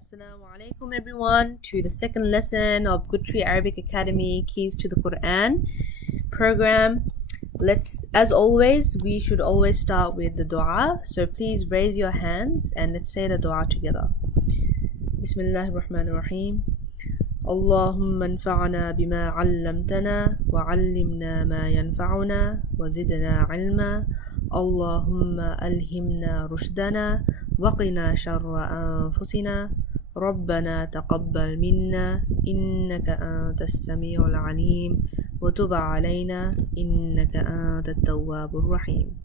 Assalamu alaikum everyone to the second lesson of Good Tree Arabic Academy Keys to the Quran program. As always, we should always start with the dua. So please raise your hands and let's say the dua together. Bismillahir Rahmanir Rahim. اللهم انفعنا بما علمتنا وعلمنا ما ينفعنا وزدنا علما اللهم ألهمنا رشدنا وقنا شر أنفسنا ربنا تقبل منا إنك أنت السميع العليم وتب علينا إنك أنت التواب الرحيم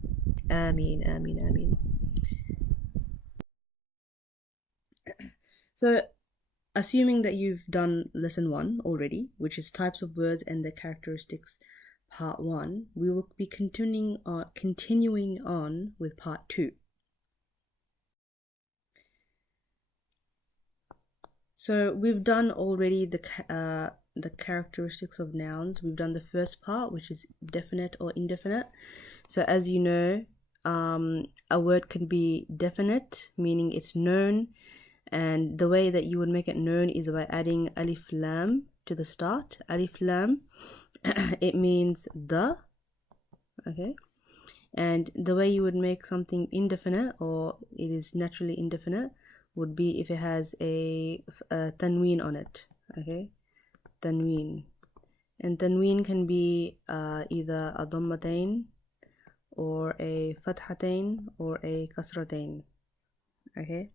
آمين آمين آمين. So assuming that you've done lesson 1 already, which is types of words and their characteristics part 1, we will be continuing on with part 2. So we've done already the characteristics of nouns. We've done the first part, which is definite or indefinite. So as you know, a word can be definite, meaning it's known, and the way that you would make it known is by adding alif lam to the start. Alif lam, it means the, okay? And the way you would make something indefinite, or it is naturally indefinite, would be if it has a tanween on it, okay? Tanween. And tanween can be either a dhammatain, or a fathatain, or a kasratain, okay?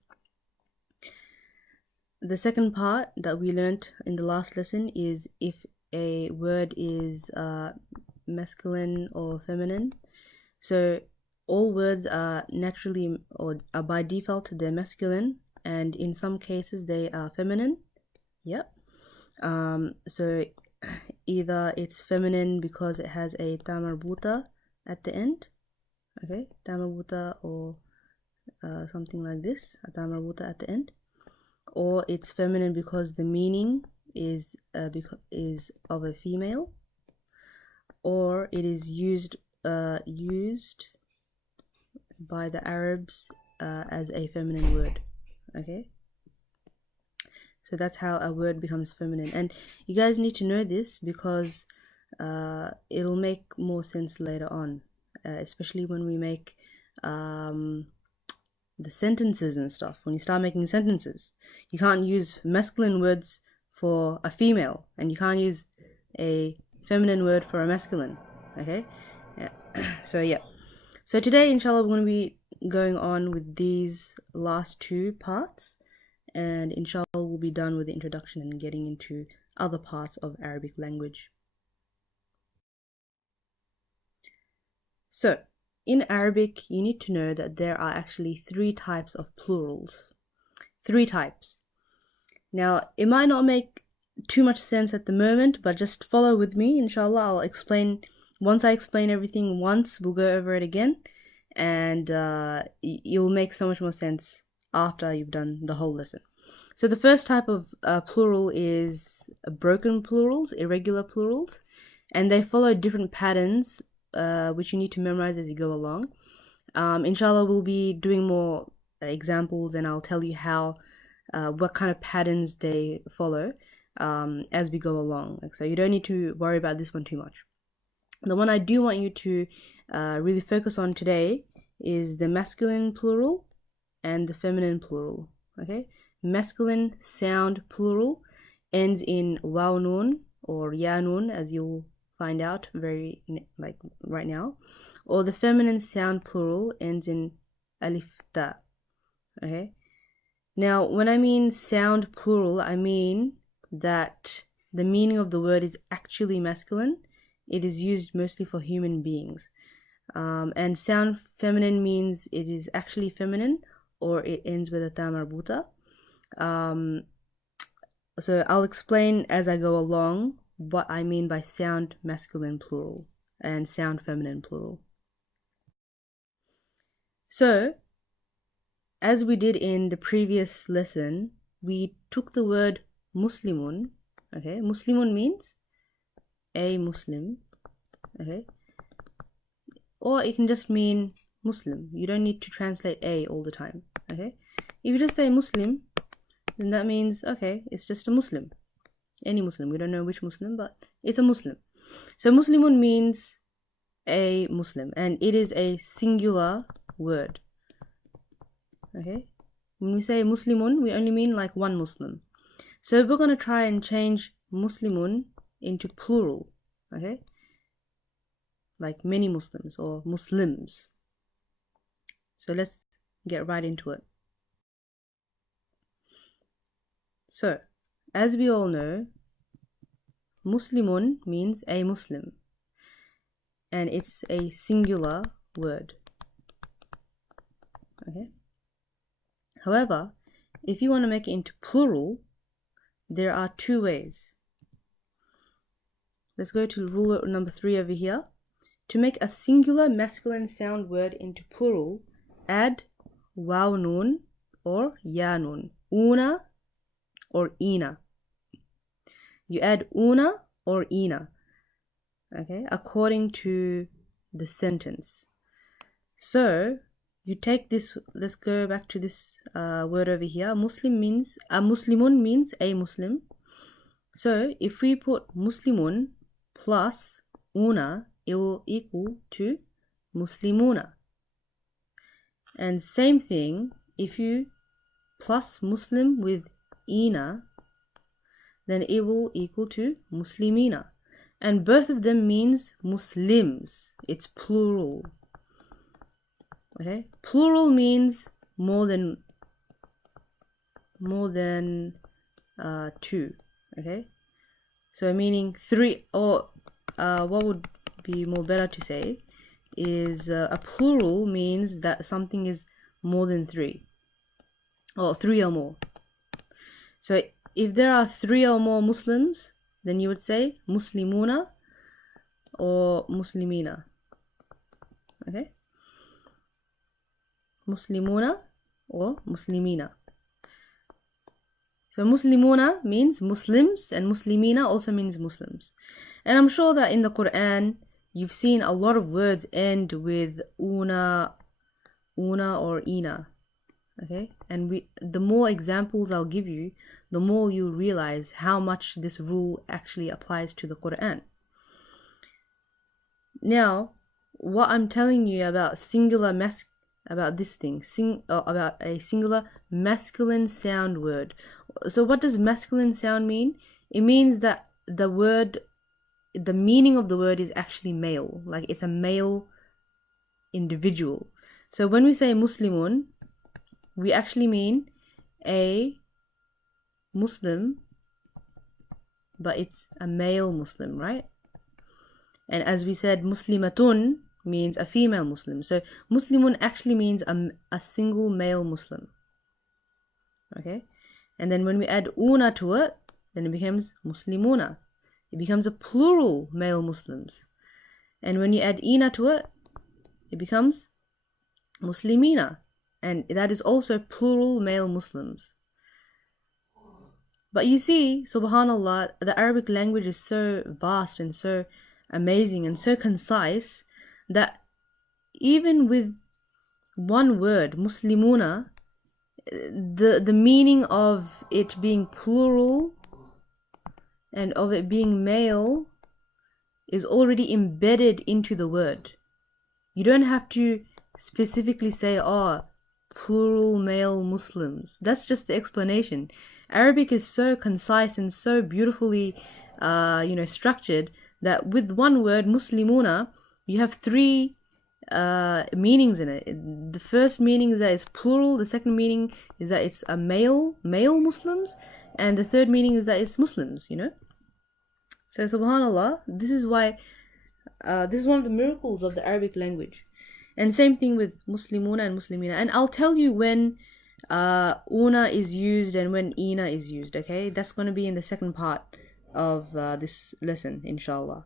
The second part that we learnt in the last lesson is if a word is masculine or feminine. So all words are naturally or are by default they're masculine, and in some cases they are feminine. Yep. So either it's feminine because it has a ta marbuta at the end, okay, ta marbuta, or something like this, a ta marbuta at the end. Or it's feminine because the meaning is of a female, or it is used by the Arabs as a feminine word, okay? So that's how a word becomes feminine, and you guys need to know this because it'll make more sense later on, especially when we make the sentences and stuff. When you start making sentences, you can't use masculine words for a female, and you can't use a feminine word for a masculine, okay? Yeah. So today, inshallah, we're going to be going on with these last 2 parts, and inshallah we'll be done with the introduction and getting into other parts of Arabic language. So in Arabic, you need to know that there are actually 3 types of plurals. 3 types. Now, it might not make too much sense at the moment, but just follow with me, inshallah. I'll explain, once I explain everything once, we'll go over it again, and you'll make so much more sense after you've done the whole lesson. So the first type of plural is broken plurals, irregular plurals, and they follow different patterns which you need to memorize as you go along. Inshallah, we'll be doing more examples, and I'll tell you how, what kind of patterns they follow as we go along. So you don't need to worry about this one too much. The one I do want you to really focus on today is the masculine plural and the feminine plural, okay? Masculine sound plural ends in waw nun or ya nun, as you'll find out very like right now, or the feminine sound plural ends in alif ta, okay? Now when I mean sound plural, I mean that the meaning of the word is actually masculine. It is used mostly for human beings, and sound feminine means it is actually feminine, or it ends with a ta marbuta. So I'll explain as I go along what I mean by sound masculine plural and sound feminine plural. So, as we did in the previous lesson, we took the word muslimun, okay? Muslimun means a Muslim, okay? Or it can just mean Muslim. You don't need to translate a all the time, okay? If you just say Muslim, then that means, okay, it's just a Muslim. Any Muslim. We don't know which Muslim, but it's a Muslim. So Muslimun means a Muslim, and it is a singular word. Okay? When we say Muslimun, we only mean like one Muslim. So we're going to try and change Muslimun into plural. Okay? Like many Muslims or Muslims. So let's get right into it. So, as we all know, Muslimun means a Muslim, and it's a singular word. Okay. However, if you want to make it into plural, there are two ways. Let's go to rule number 3 over here. To make a singular masculine sound word into plural, add waw nun or ya nun, una or ina. You add una or ina, okay, according to the sentence. So you take this, let's go back to this word over here. Muslimun means a Muslim. So if we put Muslimun plus una, it will equal to Muslimuna. And same thing, if you plus Muslim with ina, then it will equal to Muslimina. And both of them means Muslims. It's plural. Okay? Plural means more than two. Okay? So meaning 3, or what would be more better to say is a plural means that something is more than 3, or 3 or more. So if there are 3 or more Muslims, then you would say Muslimuna or Muslimina. Okay? Muslimuna or Muslimina. So Muslimuna means Muslims, and Muslimina also means Muslims. And I'm sure that in the Quran, you've seen a lot of words end with una or ina. Okay? And the more examples I'll give you, the more you'll realize how much this rule actually applies to the Quran. Now, what I'm telling you about about this thing, about a singular masculine sound word. So what does masculine sound mean? It means that the meaning of the word is actually male, like it's a male individual. So when we say Muslimun, we actually mean a Muslim, but it's a male Muslim, right? And as we said, Muslimatun means a female Muslim. So Muslimun actually means a single male Muslim. Okay? And then when we add una to it, then it becomes Muslimuna. It becomes a plural male Muslims. And when you add ina to it, it becomes Muslimina. And that is also plural male Muslims. But you see, subhanallah, the Arabic language is so vast and so amazing and so concise that even with one word, Muslimuna, the meaning of it being plural and of it being male is already embedded into the word. You don't have to specifically say, oh, plural male Muslims. That's just the explanation. Arabic is so concise and so beautifully structured that with one word, Muslimuna, you have 3 meanings in it. The first meaning is that it's plural, the second meaning is that it's a male Muslims, and the third meaning is that it's Muslims, So subhanallah, this is why this is one of the miracles of the Arabic language. And same thing with Muslimuna and Muslimina. And I'll tell you when una is used and when ina is used, okay? That's going to be in the second part of this lesson, inshallah.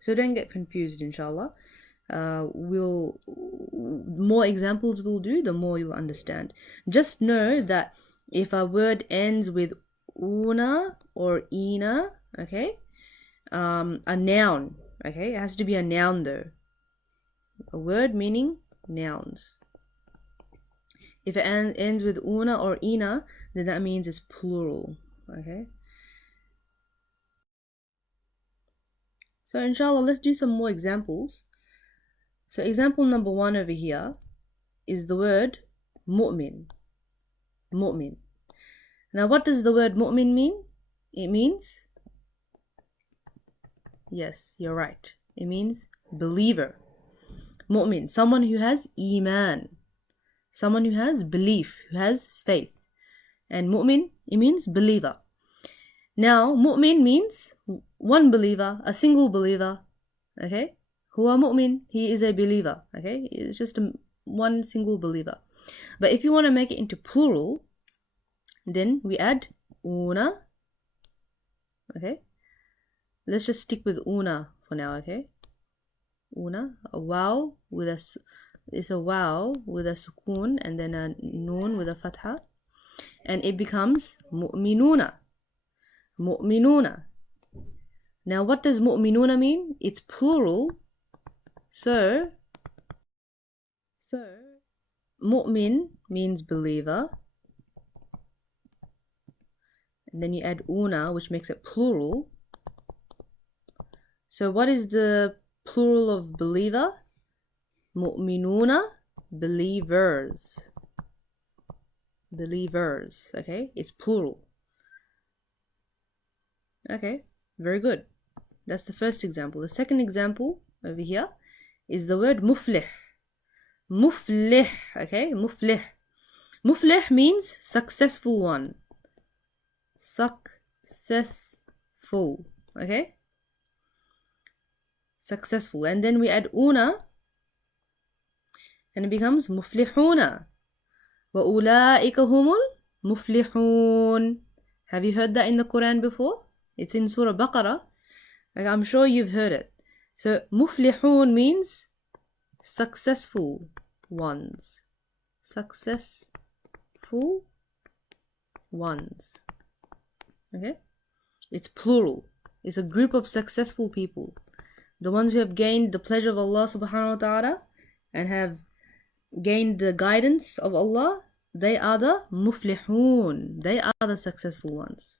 So don't get confused, inshallah. More examples we'll do, the more you'll understand. Just know that if a word ends with una or ina, okay, a noun, okay, it has to be a noun though. A word meaning nouns. If it ends with una or ina, then that means it's plural. Okay. So inshallah, let's do some more examples. So example number 1 over here is the word mu'min. Mu'min. Now what does the word mu'min mean? It means, yes, you're right. It means believer. Mu'min, someone who has iman. Someone who has belief, who has faith. And mu'min, it means believer. Now, mu'min means one believer, a single believer. Okay? Huwa mu'min, he is a believer. Okay? It's just one single believer. But if you want to make it into plural, then we add una. Okay? Let's just stick with una for now, okay? Una, a wow with it's a wow with a sukoon and then a noon with a fatha. And it becomes mu'minuna. Mu'minuna. Now what does mu'minuna mean? It's plural. So mu'min means believer. And then you add una, which makes it plural. So what is the plural of believer? Mu'minuna, believers. Believers, okay? It's plural. Okay, very good. That's the first example. The second example over here is the word muflih. Muflih, okay? Muflih. Muflih means successful one. Successful, okay? Successful. And then we add una and it becomes muflihuna. Wa ulaika humul muflihun. Have you heard that in the Quran before? It's in Surah Baqarah. Like, I'm sure you've heard it. So muflihun means successful ones. Successful ones. Okay? It's plural. It's a group of successful people. The ones who have gained the pleasure of Allah subhanahu wa ta'ala and have gained the guidance of Allah, they are the muflihun. They are the successful ones.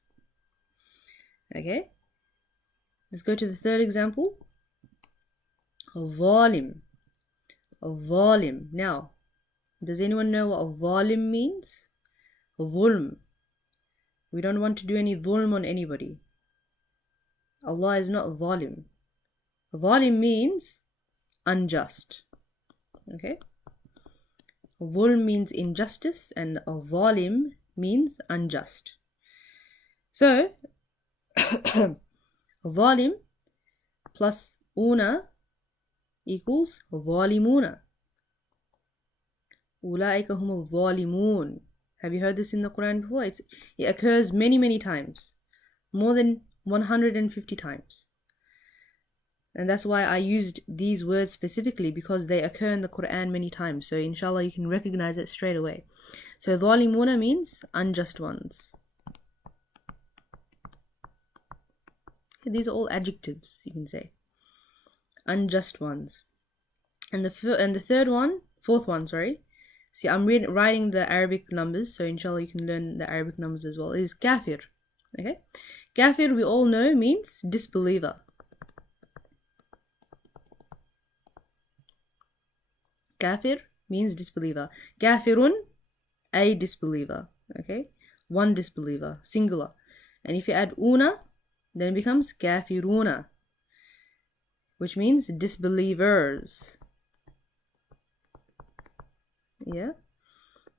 Okay? Let's go to the third example. Zalim. Zalim. Now, does anyone know what zalim means? Zulm. We don't want to do any zulm on anybody. Allah is not zalim. Zalim means unjust. Okay? Zulm means injustice and zalim means unjust. So, zalim plus una equals zalimuna. Ulaika humul zalimun. Have you heard this in the Quran before? It occurs many times. More than 150 times. And that's why I used these words specifically, because they occur in the Quran many times. So inshallah you can recognize it straight away. So zalimuna means unjust ones. These are all adjectives, you can say. Unjust ones. And the fourth one, See, I'm writing the Arabic numbers, so inshallah you can learn the Arabic numbers as well. It is kafir. Okay? Kafir, we all know, means disbeliever. Kafir means disbeliever. Kafirun, a disbeliever. Okay? One disbeliever, singular. And if you add una, then it becomes kafiruna, which means disbelievers. Yeah.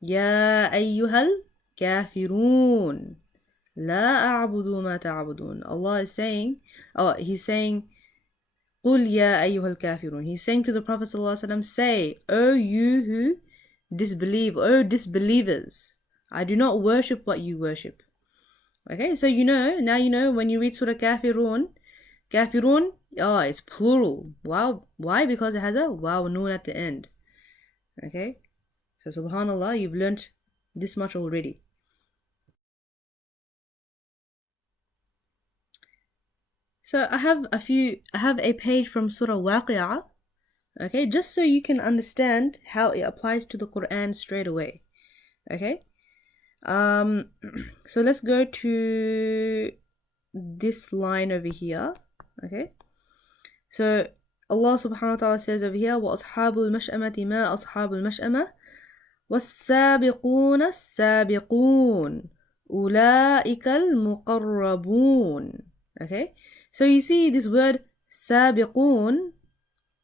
Ya ayyuhal kafirun. La a'budu ma ta'budun. Allah is saying, He's saying, Qul ya ayyuhal kafirun. He's saying to the Prophet ﷺ, say, O you who disbelieve, O disbelievers, I do not worship what you worship. Okay, so now you know when you read Surah Kafirun, it's plural. Wow. Why? Because it has a waw noon at the end. Okay, so subhanallah, you've learnt this much already. So I have a page from Surah Waqi'ah, okay, just so you can understand how it applies to the Quran straight away. Okay. So let's go to this line over here. Okay. So Allah subhanahu wa ta'ala says over here, وَأَصْحَابُ الْمَشْأَمَةِ مَا أَصْحَابُ الْمَشْأَمَةِ وَالسَّابِقُونَ السَّابِقُونَ أُولَئِكَ الْمُقَرَّبُونَ. Okay, so you see this word سَابِقُون,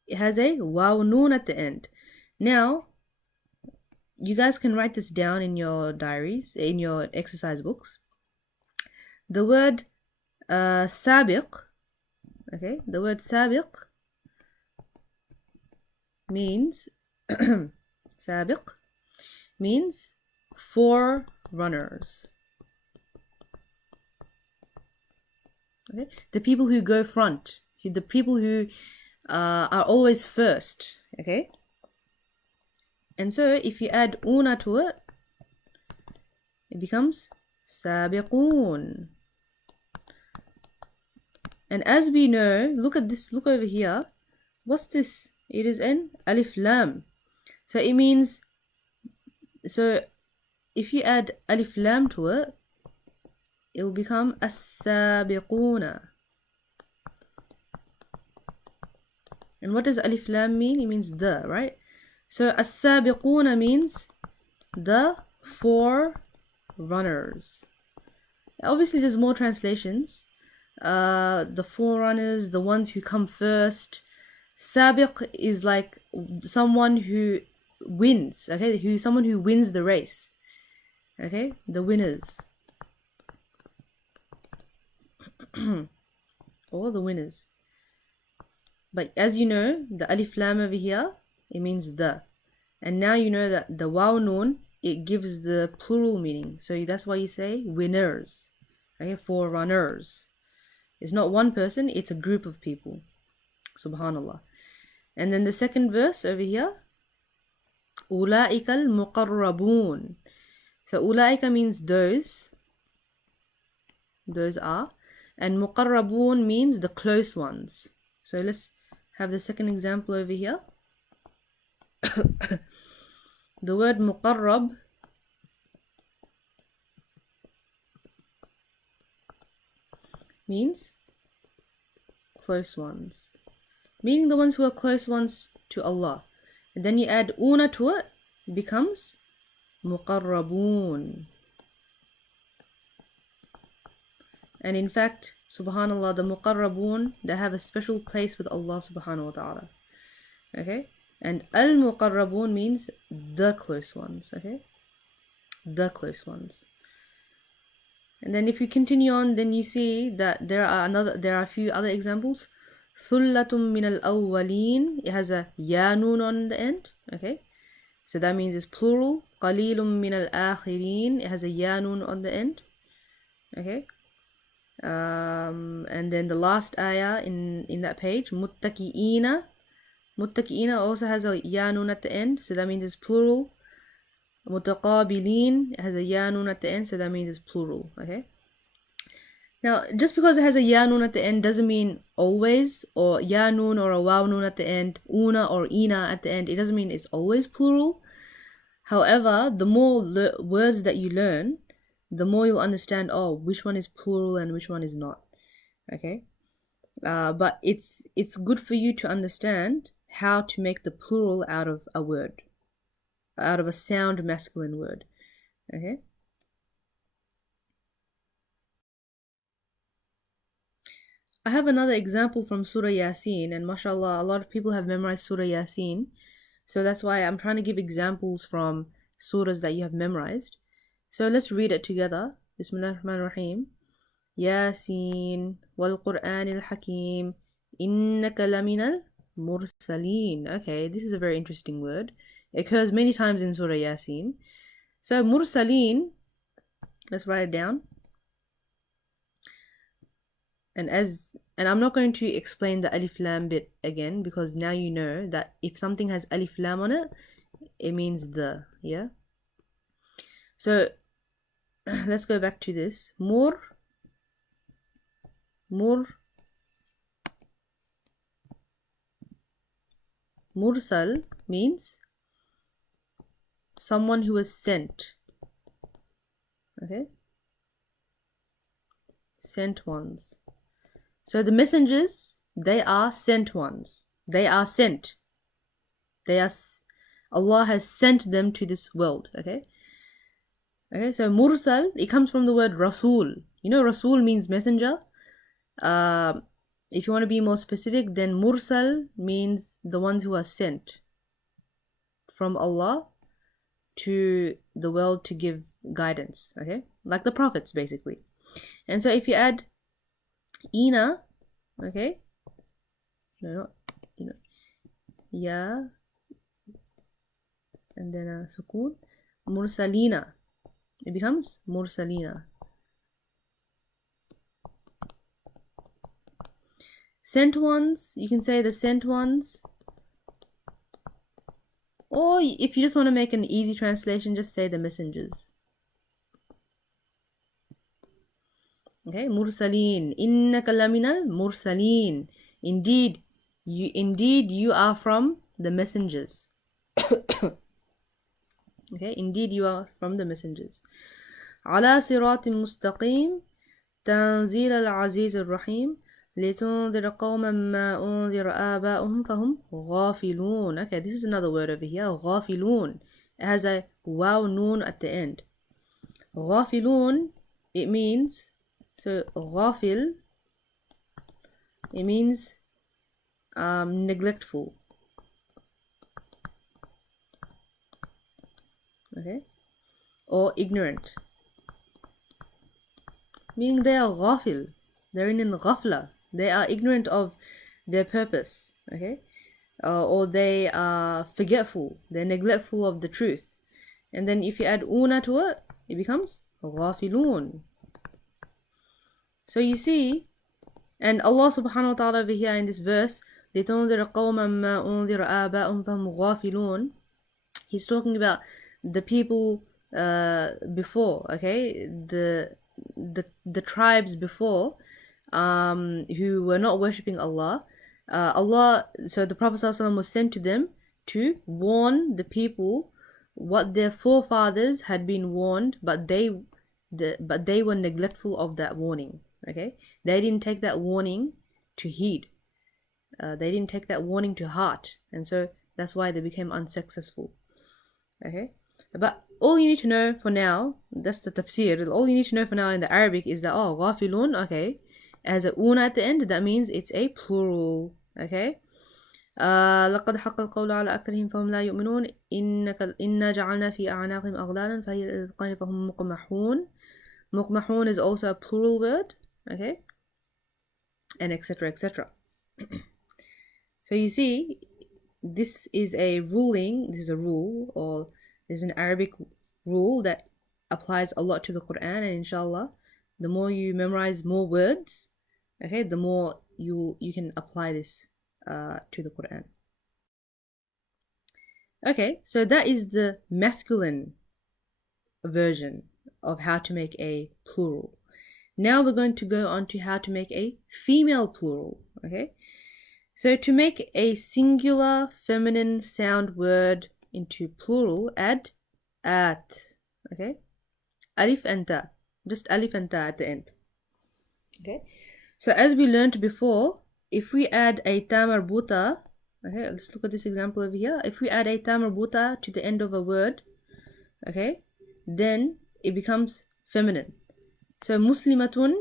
it has a waw noon at the end. Now, you guys can write this down in your diaries, in your exercise books. The word سابق, okay, the word سابق means سابق means forerunners. Okay, the people who go front, the people who are always first. Okay, and so if you add una to it, it becomes سابقون. And as we know, look at this, look over here. What's this? It is an alif lam. So it means, so if you add alif lam to it, it will become as-sabiquna. And what does alif lam mean? It means the, right? So as-sabiquna means the forerunners. Obviously there's more translations. The forerunners, the ones who come first. Sabiq is like someone who wins, okay? Someone who wins the race. Okay? The winners. Or the winners. But as you know, the alif lam over here, it means the. And now you know that the waw noon, it gives the plural meaning. So that's why you say winners. Okay? Forerunners. It's not one person, it's a group of people. Subhanallah. And then the second verse over here, أُولَئِكَ الْمُقَرَّبُونَ. So أُولَئِكَ means those are, and مُقَرَّبُونَ means the close ones. So let's have the second example over here. The word مُقَرَّب means close ones, meaning the ones who are close ones to Allah. And then you add una to it, it becomes muqarrabun. And in fact, subhanallah, the muqarrabun, they have a special place with Allah subhanahu wa ta'ala. Okay, and al-muqarrabun means the close ones. Okay, the close ones. And then if you continue on, then you see that there are a few other examples. Thullatum min al-awwalin. It has a ya noon on the end. Okay, so that means it's plural. Qalilum min al-akhirin. It has a ya noon on the end. Okay, and then the last ayah in that page, muttaki'ina. Muttaki'ina also has a ya noon at the end, so that means it's plural. Mutaqabilin has a ya noon at the end, so that means it's plural. Okay, now just because it has a ya noon at the end doesn't mean always, or ya noon or a waw noon at the end, una or ina at the end, it doesn't mean it's always plural. However, the more words that you learn, the more you'll understand, oh, which one is plural and which one is not. Okay, but it's good for you to understand how to make the plural out of a word, out of a sound masculine word. Okay, I have another example from Surah Yasin, and mashallah, a lot of people have memorized Surah Yasin, so that's why I'm trying to give examples from surahs that you have memorized. So let's read it together. Bismillahir Rahmanir Rahim. Yasin wal Qur'anil Hakim innaka laminal mursalin. Okay, this is a very interesting word. It occurs many times in Surah Yasin. So mursalin, let's write it down. And I'm not going to explain the alif lam bit again, because now you know that if something has alif lam on it, it means the, yeah. So let's go back to this. Mursal means someone who was sent. Okay, sent ones. So the messengers, they are sent ones. They are sent. Allah has sent them to this world. Okay. Okay. So mursal, it comes from the word rasul. You know, rasul means messenger. If you want to be more specific, then mursal means the ones who are sent from Allah to the world to give guidance. Okay, like the prophets basically. And so if you add ina, okay, no, yeah, and then a sukun, mursalina, it becomes mursalina. Sent ones, you can say the sent ones, or if you just want to make an easy translation, just say the messengers. Okay, mursalin, innaka laminal mursalin. Indeed you are from the messengers. Okay, indeed you are from the messengers. على صراط مستقيم تنزيل العزيز الرحيم لتنذر قوما ما أنذر آباؤهم فهم غافلون. Okay, this is another word over here, غافلون. It has a waw noon at the end. غافلون, it means, so غافل, it means neglectful. Okay, or ignorant, meaning they are ghafil, they're in ghafla, they are ignorant of their purpose. Okay, or they are forgetful, they're neglectful of the truth. And then if you add una to it, it becomes ghafilun. So you see, and Allah subhanahu wa ta'ala over here in this verse, لِتُنذِرَ قَوْمًا مَا أُنذِرَ آبَاؤُهُمْ فَهُمْ غَافِلُونَ, he's talking about the people before, okay, the tribes before, who were not worshipping Allah. So the Prophet ﷺ was sent to them to warn the people what their forefathers had been warned, but they were neglectful of that warning. Okay, they didn't take that warning to heed. They didn't take that warning to heart, and so that's why they became unsuccessful. Okay, but all you need to know for now, that's the tafsir, all you need to know for now in the Arabic is that, oh, ghafilun, okay, as a una at the end, that means it's a plural. Okay, لقد حق القول على أكثرهم فهم لا يؤمنون إنا جعلنا في أعناقهم أغلالا فهي إلى الأذقان فهم مقمحون. مقمحون is also a plural word. Okay, and etc, etc. So you see, this is a ruling, this is a rule, or this is an Arabic rule that applies a lot to the Quran, and inshallah, the more you memorize more words, okay, the more you can apply this to the Quran. Okay, so that is the masculine version of how to make a plural. Now we're going to go on to how to make a female plural. Okay, so to make a singular feminine sound word into plural, add at. Okay, alif and ta, just alif and ta at the end. Okay, so as we learned before, if we add a ta marbuta, okay, let's look at this example over here. If we add a ta marbuta to the end of a word, okay, then it becomes feminine. So muslimatun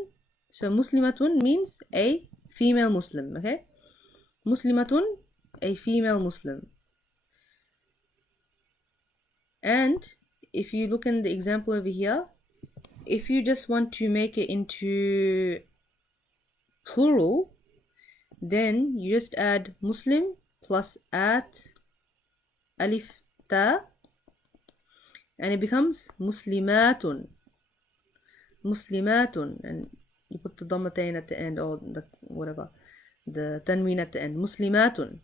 means a female Muslim. Okay, muslimatun, a female Muslim. And if you look in the example over here, if you just want to make it into plural, then you just add Muslim plus at alif ta, and it becomes muslimatun. Muslimatun, and you put the dhammatain at the end, or the whatever, the tanween at the end. Muslimatun,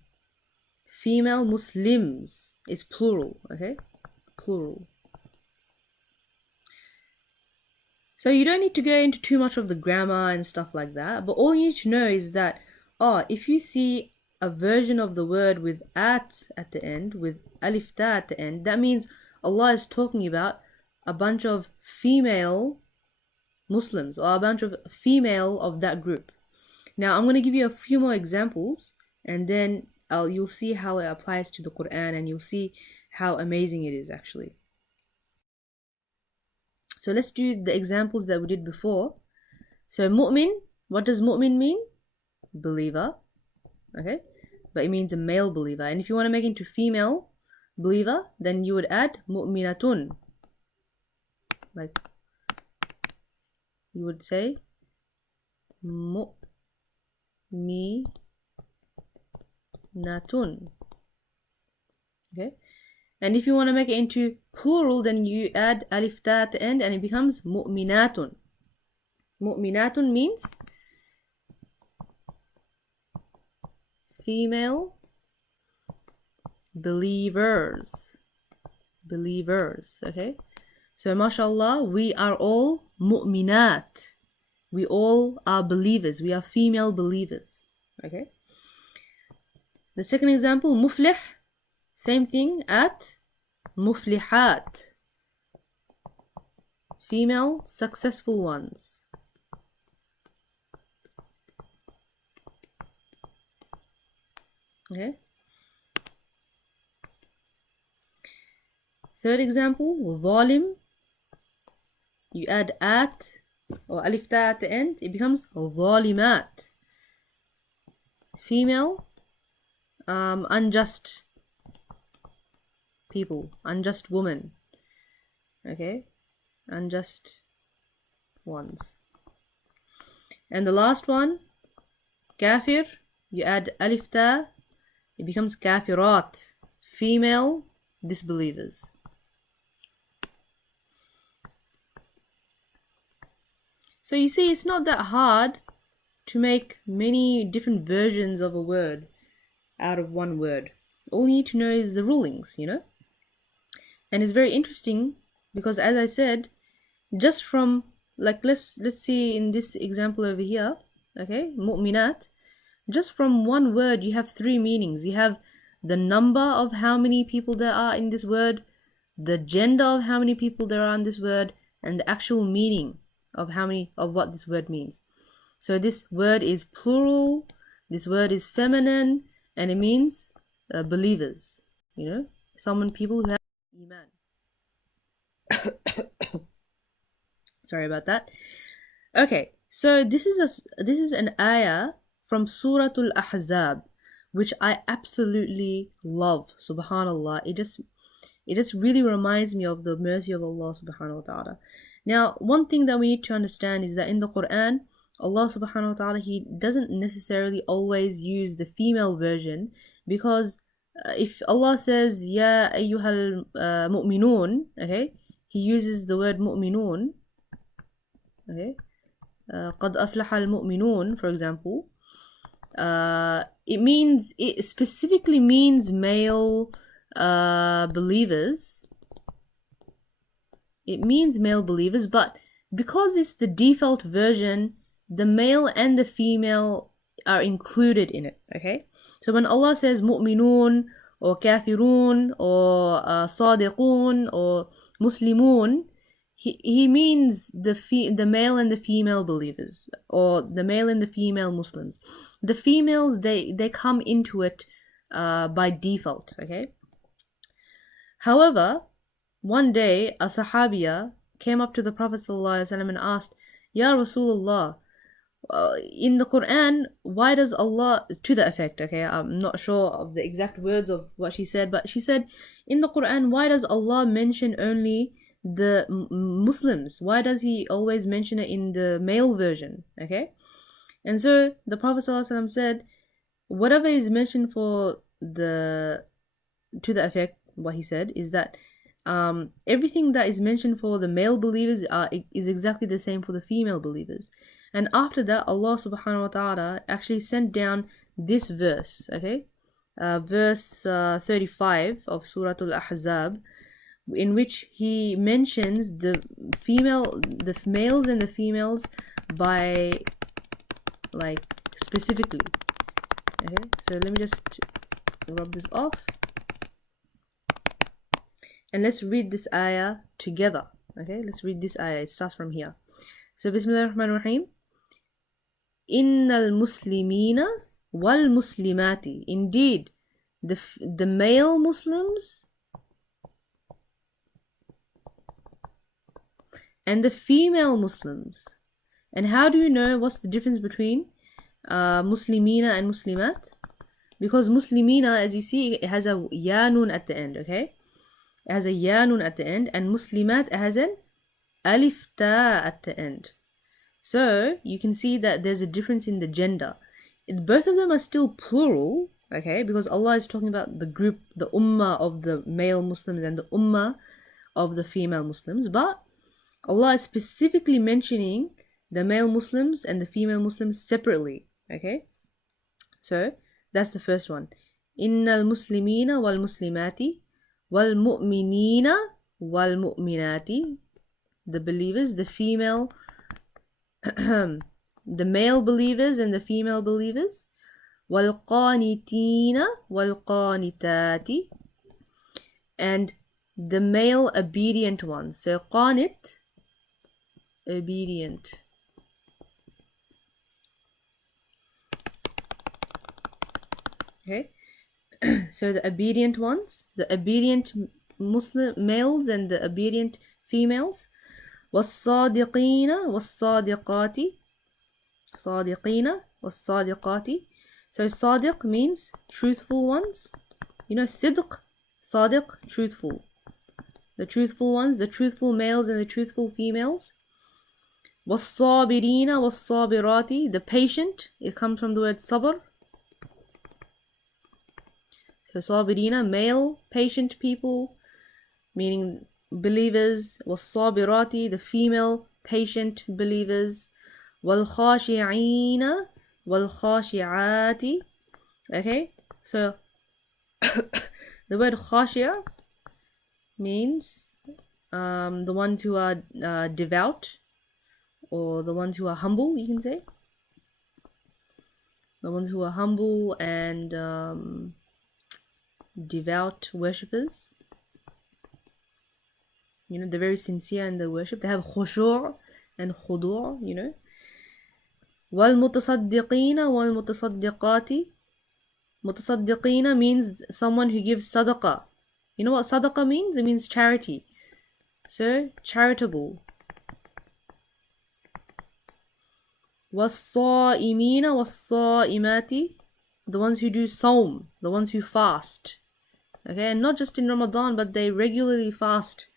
female Muslims is plural. Okay, plural. So you don't need to go into too much of the grammar and stuff like that, but all you need to know is that, if you see a version of the word with at the end, with alif ta at the end, that means Allah is talking about a bunch of female Muslims or a bunch of female of that group. Now I'm going to give you a few more examples, and then you'll see how it applies to the Quran, and you'll see how amazing it is actually. So let's do the examples that we did before. So mu'min, what does mu'min mean? Believer, okay? But it means a male believer. And if you want to make it into female believer, then you would add mu'minatun. Like, you would say mu'minatun. Okay? And if you want to make it into plural, then you add alif ta at the end and it becomes mu'minatun. Mu'minatun means female believers. Believers, okay? So mashallah, we are all mu'minat. We all are believers. We are female believers, okay? The second example, muflih. Same thing, at muflihat. Female successful ones. Okay. Third example, zalim. You add at or alif ta at the end, it becomes zalimat. Female, unjust people, unjust women. Okay, unjust ones. And the last one, kafir. You add alif ta, it becomes kafirat. Female disbelievers. So you see, it's not that hard to make many different versions of a word out of one word. All you need to know is the rulings, you know? And it's very interesting because, as I said, just from, like, let's see in this example over here, okay, mu'minat, just from one word you have three meanings. You have the number of how many people there are in this word, the gender of how many people there are in this word, and the actual meaning of what this word means. So this word is plural, this word is feminine, and it means believers, you know, people who have iman. Sorry about that. Okay, so this is an ayah from Suratul Ahzab, which I absolutely love. Subhanallah, it just really reminds me of the mercy of Allah subhanahu wa ta'ala. Now, one thing that we need to understand is that in the Quran, Allah subhanahu wa ta'ala, He doesn't necessarily always use the female version, because if Allah says, Ya ayyuhal mu'minun, okay, He uses the word mu'minun, okay, qad aflaha al-mu'minun, for example, it specifically means male believers. It means male believers, but because it's the default version, the male and the female are included in it, okay? So when Allah says mu'minun or kafirun or sadiqun or muslimun, he means the male and the female believers, or the male and the female Muslims. The females, they come into it by default, okay? However, one day a sahabiya came up to the Prophet ﷺ and asked, Ya Rasulullah, in the Quran, why does Allah, to the effect, okay, I'm not sure of the exact words of what she said, but she said, in the Quran, why does Allah mention only the Muslims? Why does He always mention it in the male version, okay? And so the Prophet ﷺ said, whatever is mentioned to the effect, what he said is that everything that is mentioned for the male believers is exactly the same for the female believers. And after that, Allah subhanahu wa ta'ala actually sent down this verse, okay, verse 35 of Surah Al-Ahzab, in which He mentions the males and the females by, like, specifically. Okay, so let me just rub this off. And let's read this ayah together. Okay, let's read this ayah. It starts from here. So, Bismillah ar-Rahman ar-Rahim. Innal muslimina wal muslimati. Indeed, the male Muslims and the female Muslims. And how do you know what's the difference between Muslimina and Muslimat? Because Muslimina, as you see, it has a yanun at the end, okay? It has a yanun at the end, and Muslimat has an alif ta at the end. So you can see that there's a difference in the gender. Both of them are still plural, okay? Because Allah is talking about the group, the ummah of the male Muslims and the ummah of the female Muslims. But Allah is specifically mentioning the male Muslims and the female Muslims separately, okay? So that's the first one. Innal muslimina wal muslimati wal mu'minina wal mu'minati. The believers, the female, the male believers and the female believers. Wal qanitina wal qanitati. And the male obedient ones. So qanit, obedient. Okay, so the obedient ones, the obedient Muslim males and the obedient females. والصادقين والصادقات. صادقين والصادقات. So صادق means truthful ones. You know, صدق, صادق, truthful. The truthful ones, the truthful males and the truthful females. والصابرين والصابرات. The patient, it comes from the word sabr. So sabirina, male patient people, meaning believers. والصابرات, the female patient believers. والخاشعين والخاشعات. Okay, so the word khashia means the ones who are devout, or the ones who are humble, you can say. The ones who are humble and devout worshippers. You know, they're very sincere in their worship. They have khushu' and khudu', you know. وَالْمُتَصَدِّقِينَ وَالْمُتَصَدِّقَاتِ. Mutasaddiqina means someone who gives sadaqah. You know what sadaqah means? It means charity. So, charitable. وَالصَّائِمِينَ وَالصَّائِمَاتِ. The ones who do sawm, the ones who fast. Okay, and not just in Ramadan, but they regularly fast.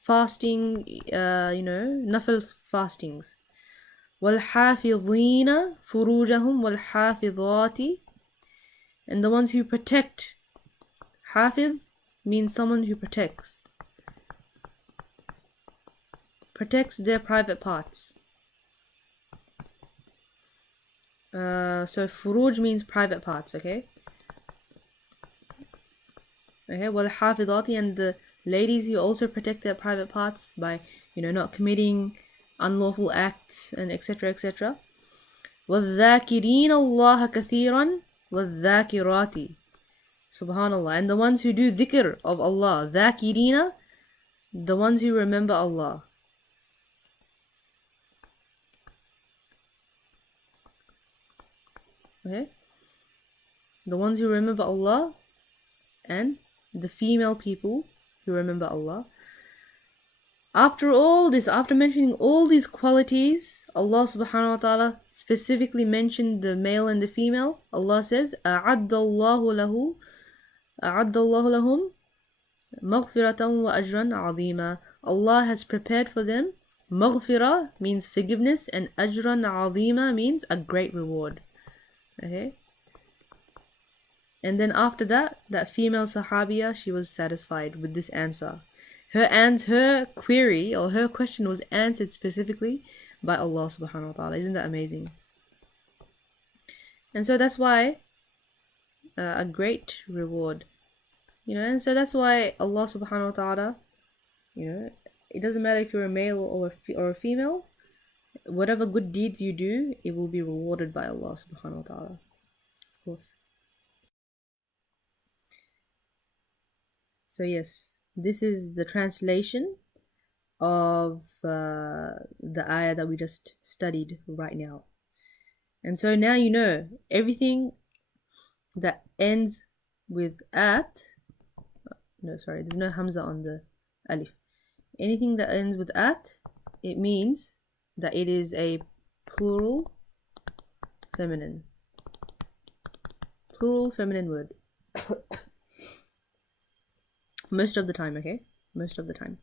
Fasting, nafil fastings. وَالْحَافِظِينَ فُرُوجَهُمْ وَالْحَافِظَاتِ. And the ones who protect. Hafiz means someone who protects. Protects their private parts. So furuj means private parts, okay? Okay, well, hafidati, and the ladies who also protect their private parts by, not committing unlawful acts and etc. etc. وَالذَّاكِرِينَ اللَّهَ كَثِيرًا وَالذَّاكِرَاتِ. Subhanallah. And the ones who do dhikr of Allah. Dhakirina, the ones who remember Allah. Okay? The ones who remember Allah, and the female people who remember Allah. After all this, after mentioning all these qualities, Allah subhanahu wa ta'ala specifically mentioned the male and the female. Allah says, أَعَدَّ اللَّهُ لَهُمْ مَغْفِرَةً وَأَجْرًا عَظِيمًا. Allah has prepared for them. Maghfirah means forgiveness, and ajran azima means a great reward. Okay? And then after that female Sahabiya, she was satisfied with this answer. Her query or her question was answered specifically by Allah subhanahu wa ta'ala. Isn't that amazing? And so that's why a great reward. And so that's why Allah subhanahu wa ta'ala, it doesn't matter if you're a male or a female, whatever good deeds you do, it will be rewarded by Allah subhanahu wa ta'ala. Of course. So yes, this is the translation of the ayah that we just studied right now. And so now you know everything that ends with at, no, sorry, there's no hamza on the alif. Anything that ends with at, it means that it is a plural feminine word. Most of the time, okay? Most of the time.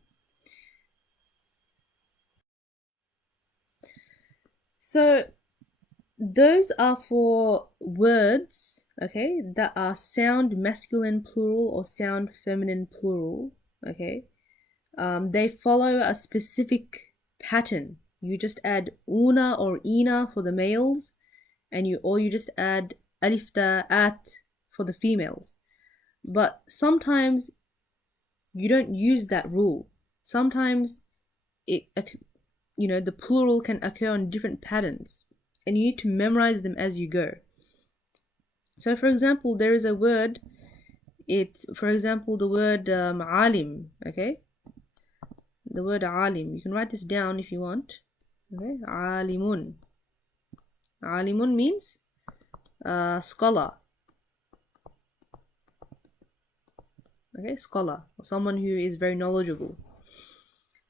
So those are for words, okay, that are sound masculine plural or sound feminine plural, okay? They follow a specific pattern. You just add una or ina for the males, and you just add alif ta at for the females. But sometimes you don't use that rule. Sometimes the plural can occur on different patterns, and you need to memorize them as you go. So for example, there is a word, it's for example the word alim, okay? The word alim, you can write this down if you want, okay? Alimun. Alimun means scholar, okay? Scholar, or someone who is very knowledgeable.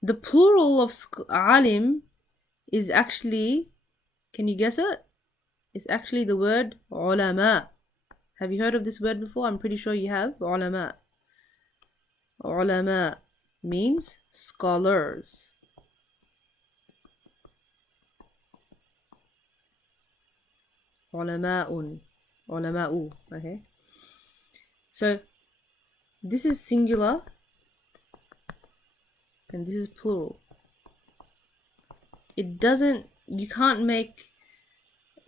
The plural of alim is actually, can you guess it? It's actually the word ulama. Have you heard of this word before? I'm pretty sure you have. Ulama. Ulama means scholars. Ulama'un. Ulama'u. Okay. So this is singular and this is plural. It doesn't, you can't make,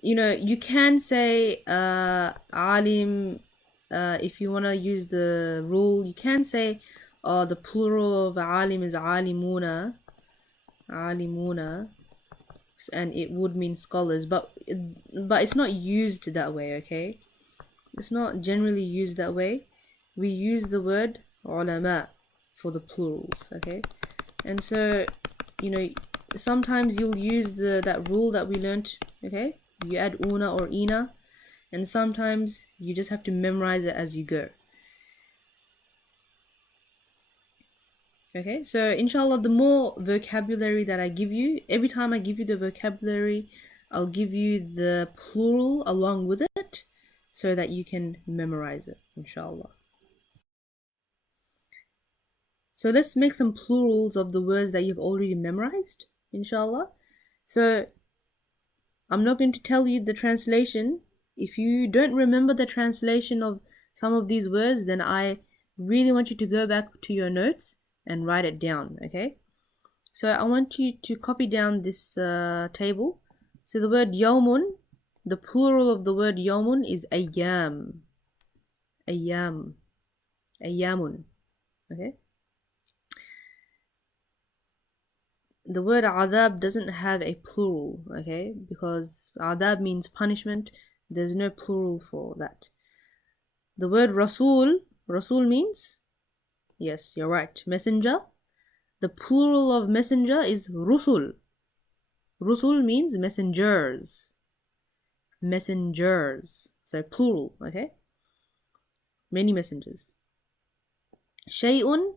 you can say alim, if you want to use the rule, you can say the plural of alim is alimuna, and it would mean scholars, but it's not used that way, okay? It's not generally used that way. We use the word ulama for the plurals, okay? And so, sometimes you'll use that rule that we learnt, okay? You add una or ina, and sometimes you just have to memorize it as you go. Okay, so inshallah, the more vocabulary that I give you, every time I give you the vocabulary, I'll give you the plural along with it so that you can memorize it, inshallah. So let's make some plurals of the words that you've already memorized, inshallah. So I'm not going to tell you the translation. If you don't remember the translation of some of these words, then I really want you to go back to your notes and write it down, okay? So I want you to copy down this table. So the word yawmun, the plural of the word yawmun is ayyam. Ayyamun, okay? The word adab doesn't have a plural, okay? Because adab means punishment. There's no plural for that. The word rasul means, yes, you're right, messenger. The plural of messenger is rusul. Rusul means messengers. So plural, okay? Many messengers. Shay'un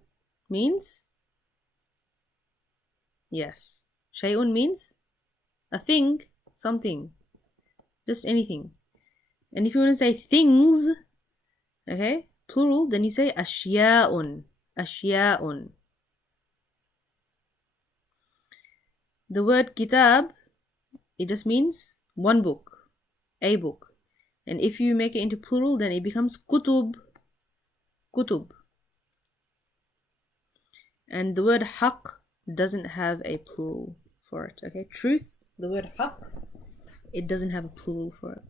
means, yes, shay'un means a thing, something, just anything. And if you want to say things, okay, plural, then you say ashya'un. The word kitab, it just means one book, a book. And if you make it into plural, then it becomes kutub. And the word haq doesn't have a plural for it, okay? Truth, the word haq, it doesn't have a plural for it.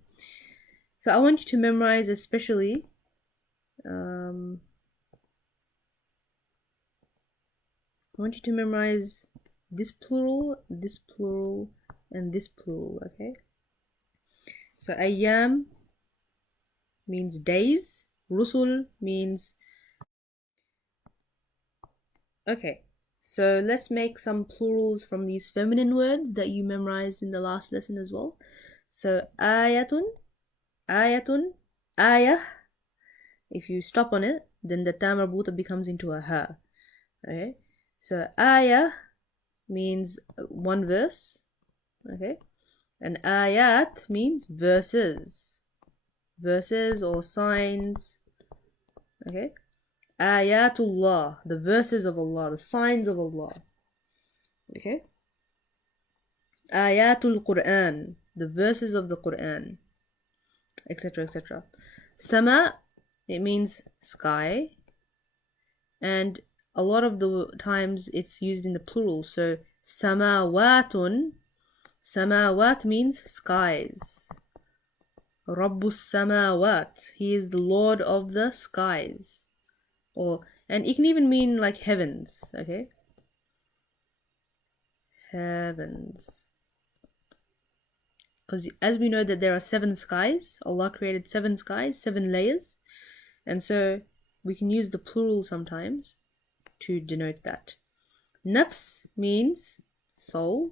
So I want you to memorize especially I want you to memorize this plural, and this plural, okay? So ayyam means days, rusul means, okay, So let's make some plurals from these feminine words that you memorized in the last lesson as well. So ayatun, ayatun, ayah. If you stop on it, then the ta marbuta becomes into a ha. Okay, so ayah means one verse. Okay, and ayat means verses, verses or signs. Okay, ayatullah, the verses of Allah, the signs of Allah. Okay, ayatul Quran, the verses of the Quran, etc., etc. Sama, it means sky, and a lot of the times it's used in the plural. So samawatun, samawat means skies. Rabbus samawat, he is the Lord of the skies. And it can even mean like heavens. Okay, heavens, because as we know that there are 7 skies, Allah created 7 skies, 7 layers, and so we can use the plural sometimes to denote that. Nafs means soul,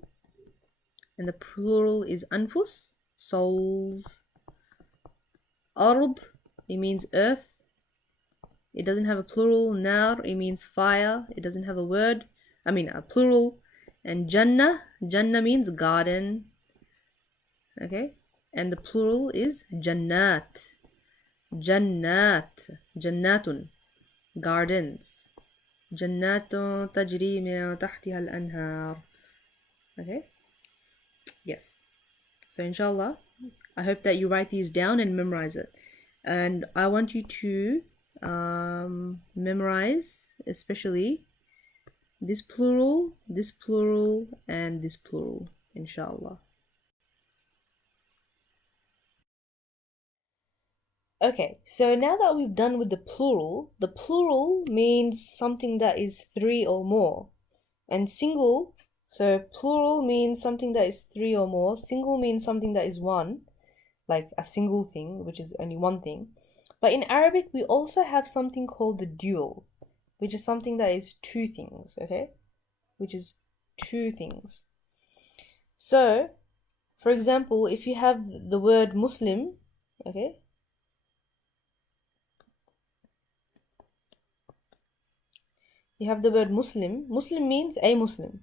and the plural is anfus, souls. Ard, it means earth. It doesn't have a plural. Nar, it means fire. It doesn't have a plural. And Jannah, Jannah means garden. Okay, and the plural is Jannat, Jannat, Jannatun, gardens. Jannatun tajri min tahtiha al-anhar. Okay, yes. So inshallah, I hope that you write these down and memorize it. And I want you to memorize especially this plural, and this plural, inshallah. Okay, so now that we've done with the plural means something that is 3 or more. And single, so plural means something that is 3 or more. Single means something that is 1, like a single thing, which is only one thing. But in Arabic, we also have something called the dual, which is something that is 2 things, okay? Which is 2 things. So, for example, if you have the word Muslim, okay? You have the word Muslim. Muslim means a Muslim.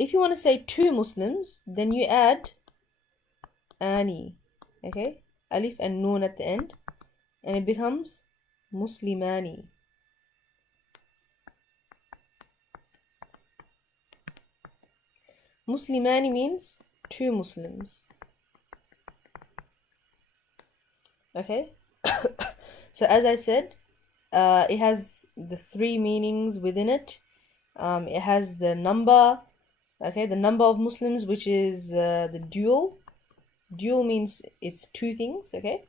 If you want to say 2 Muslims, then you add ani, okay? Alif and noon at the end, and it becomes Muslimani. Muslimani means 2 Muslims. Okay? So as I said, it has the 3 meanings within it. It has the number, okay, the number of Muslims, which is the dual. Dual means it's 2 things, okay?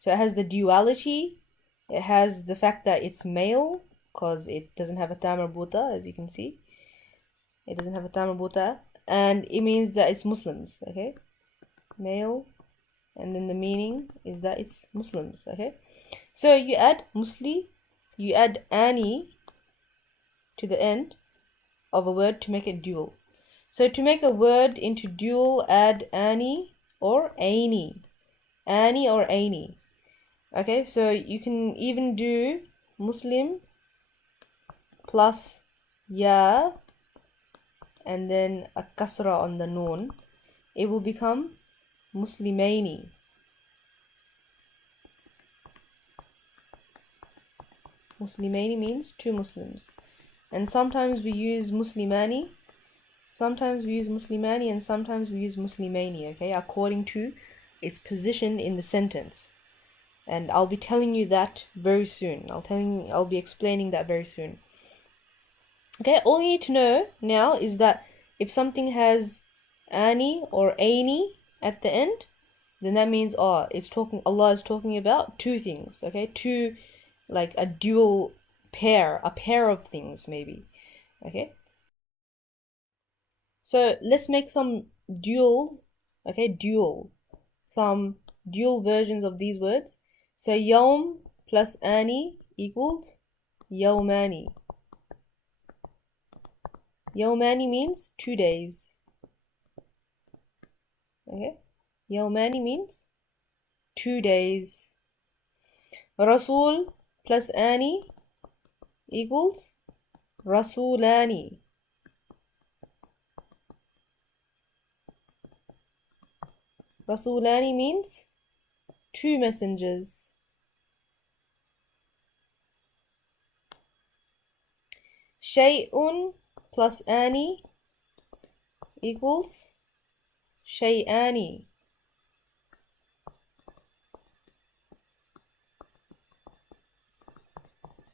So it has the duality. It has the fact that it's male, because it doesn't have a ta marbuta, as you can see. It doesn't have a ta marbuta. And it means that it's Muslims, okay? Male, and then the meaning is that it's Muslims, okay? So you add musli, you add ani to the end of a word to make it dual. So to make a word into dual, add ani or aini. Ani or aini. Okay, so you can even do Muslim plus ya and then a kasra on the noon. It will become Muslimaini. Muslimaini means 2 Muslims. And sometimes we use Muslimani. Sometimes we use Muslimani and sometimes we use Muslimaini, okay, according to its position in the sentence. And I'll be telling you that very soon. I'll be explaining that very soon. Okay, all you need to know now is that if something has ani or aini at the end, then that means Allah is talking about 2 things, okay? 2, like a dual pair, a pair of things maybe, okay? So let's make some duals, okay? Some dual versions of these words. So yawm plus ani equals yawmani. Yawmani means 2 days. Okay? Yawmani means 2 days. Rasul plus ani equals Rasulani. Rasulani means 2 messengers. Shay'un plus ani equals Shay'ani.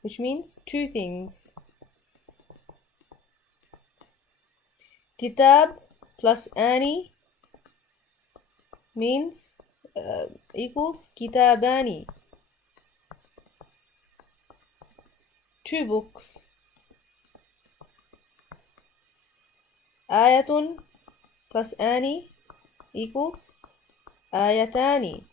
Which means 2 things. Kitab plus ani means equals Kitabani. 2 books. Ayatun plus ani equals Ayatani.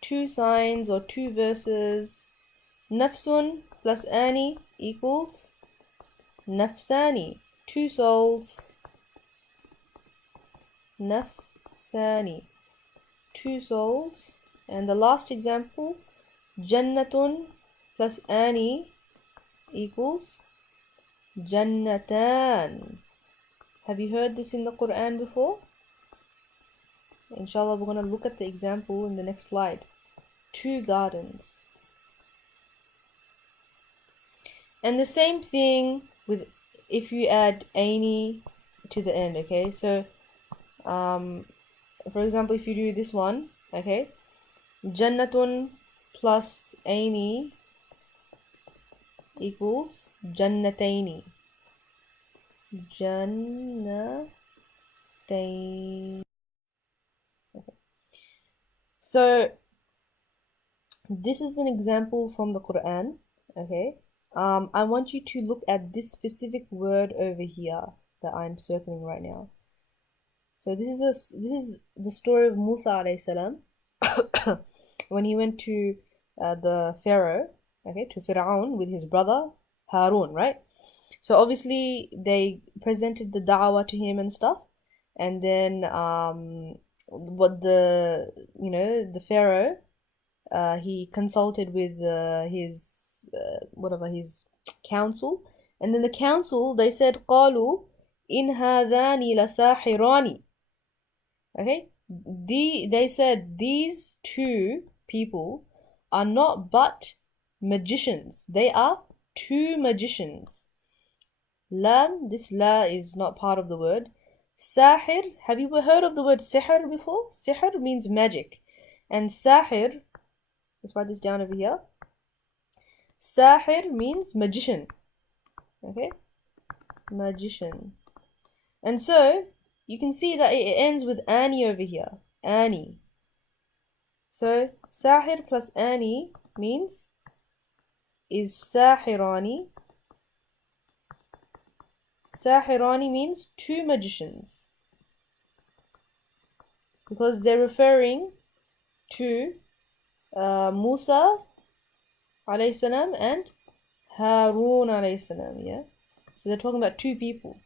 Two signs or 2 verses. Nafsun plus ani equals Nafsani. 2 souls. Nafsani. 2 souls. And the last example, Jannatun plus ani equals Jannatan. Have you heard this in the Quran before? Inshallah, we're going to look at the example in the next slide. 2 gardens. And the same thing with if you add ani to the end, okay? So, for example, if you do this one, okay? Jannatun plus ani equals Jannataini. Jannatain. Okay. So this is an example from the Quran. Okay. I want you to look at this specific word over here that I'm circling right now. So this is the story of Musa alayhi salam when he went to the Pharaoh, okay, to Fir'aun with his brother Harun, right? So obviously they presented the da'wah to him and stuff, and then what the Pharaoh he consulted with his council, and then the council they said qalu in hadhani lasahirani. Okay, they said these 2 people are not but magicians. They are 2 magicians. Lam, this la is not part of the word. Sahir, have you heard of the word sihr before? Sihr means magic. And sahir, let's write this down over here. Sahir means magician. Okay? Magician. And so, you can see that it ends with ani over here. Ani. So, sahir plus ani means is sahirani. Sahirani means 2 magicians. Because they're referring to Musa alayhi salam and Harun alayhi salam, yeah? So they're talking about 2 people.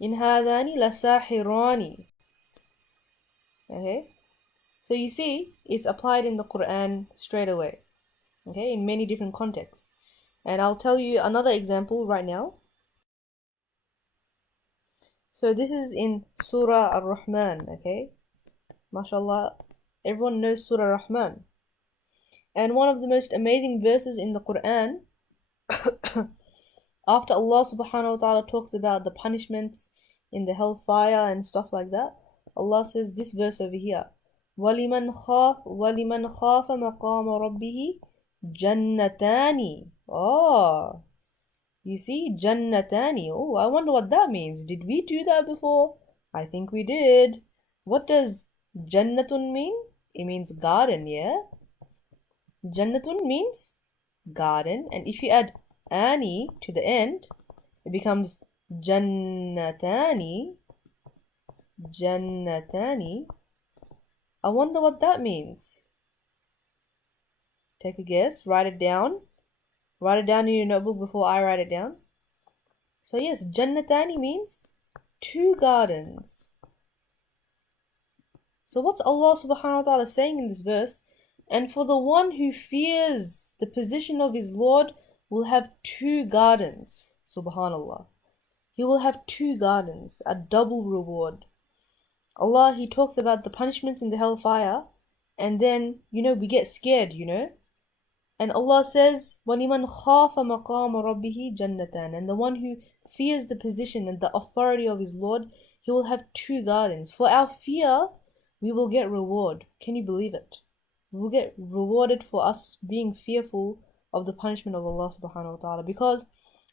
In hadani la sahirani. Okay? So you see, it's applied in the Quran straight away. Okay? In many different contexts. And I'll tell you another example right now. So this is in Surah Ar-Rahman, okay? MashaAllah, everyone knows Surah Ar-Rahman. And one of the most amazing verses in the Quran, after Allah subhanahu wa ta'ala talks about the punishments in the hellfire and stuff like that, Allah says this verse over here, وَلِمَنْ خَافَ مَقَامَ رَبِّهِ جَنَّتَانِ. Oh, you see, Jannatani. Oh, I wonder what that means. Did we do that before? I think we did. What does Jannatun mean? It means garden, yeah? Jannatun means garden. And if you add ani to the end, it becomes Jannatani. Jannatani. I wonder what that means. Take a guess. Write it down. Write it down in your notebook before I write it down. So yes, Jannatani means 2 gardens. So what's Allah subhanahu wa ta'ala saying in this verse? And for the one who fears the position of his Lord will have 2 gardens. Subhanallah. He will have 2 gardens, a double reward. Allah, He talks about the punishments in the hellfire, and then, we get scared, And Allah says, وَلِمَنْ خَافَ مَقَامَ رَبِّهِ جَنَّتَانِ. And the one who fears the position and the authority of his Lord, he will have 2 gardens. For our fear, we will get reward. Can you believe it? We will get rewarded for us being fearful of the punishment of Allah subhanahu wa ta'ala. Because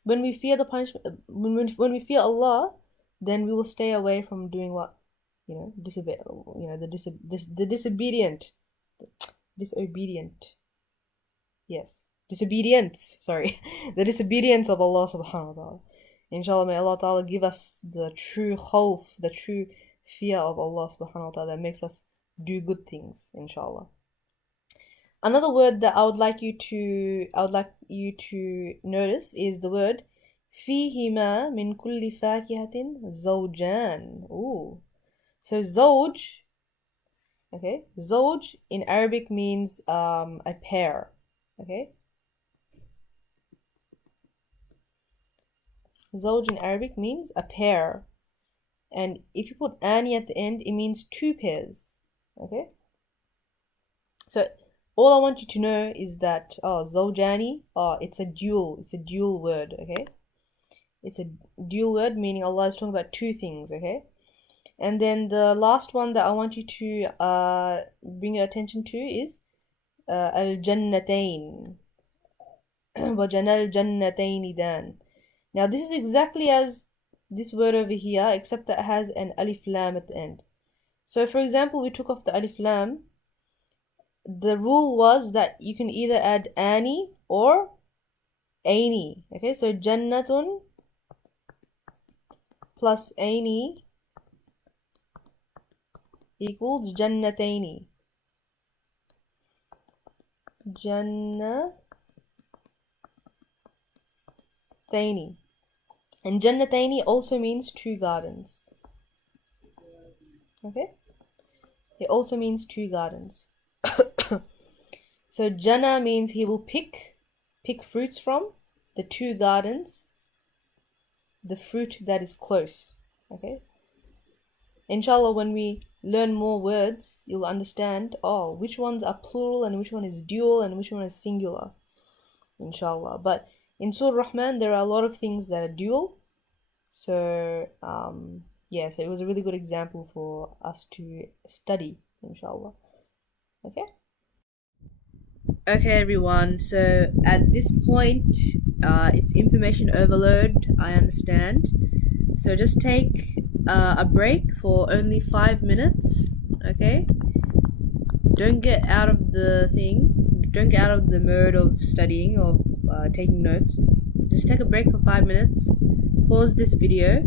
when we fear the punishment, when we fear Allah, then we will stay away from doing what? The disobedient. Yes, disobedience, sorry. The disobedience of Allah subhanahu wa ta'ala. Inshallah, may Allah ta'ala give us the true khawf, the true fear of Allah subhanahu wa ta'ala that makes us do good things, inshallah. Another word that I would like you to notice is the word فيهما من كل فاكهة زوجان. Ooh. So zawj, okay, zawj in Arabic means a pair, okay. Zawj in Arabic means a pair, and if you put ani at the end, it means 2 pairs, okay. So all I want you to know is that zawjani, it's a dual word, okay. It's a dual word, meaning Allah is talking about 2 things, okay. And then the last one that I want you to bring your attention to is al-jannatayn. وَجَنَى الْجَنَّتَيْنِ dan. Now this is exactly as this word over here, except that it has an alif lam at the end. So for example, we took off the alif lam. The rule was that you can either add ani or aini. Okay, so jannatun plus aini equals jannataini. Jannataini. And jannataini also means 2 gardens. Okay? It also means 2 gardens. So Jannah means he will pick fruits from the 2 gardens, the fruit that is close. Okay? Inshallah, when we learn more words, you'll understand which ones are plural and which one is dual and which one is singular. Inshallah. But in Surah Rahman, there are a lot of things that are dual. So so it was a really good example for us to study, inshallah. Okay everyone, so at this point it's information overload, I understand. So just take a break for only 5 minutes, okay? Don't get out of the mode of studying or taking notes. Just take a break for 5 minutes, pause this video,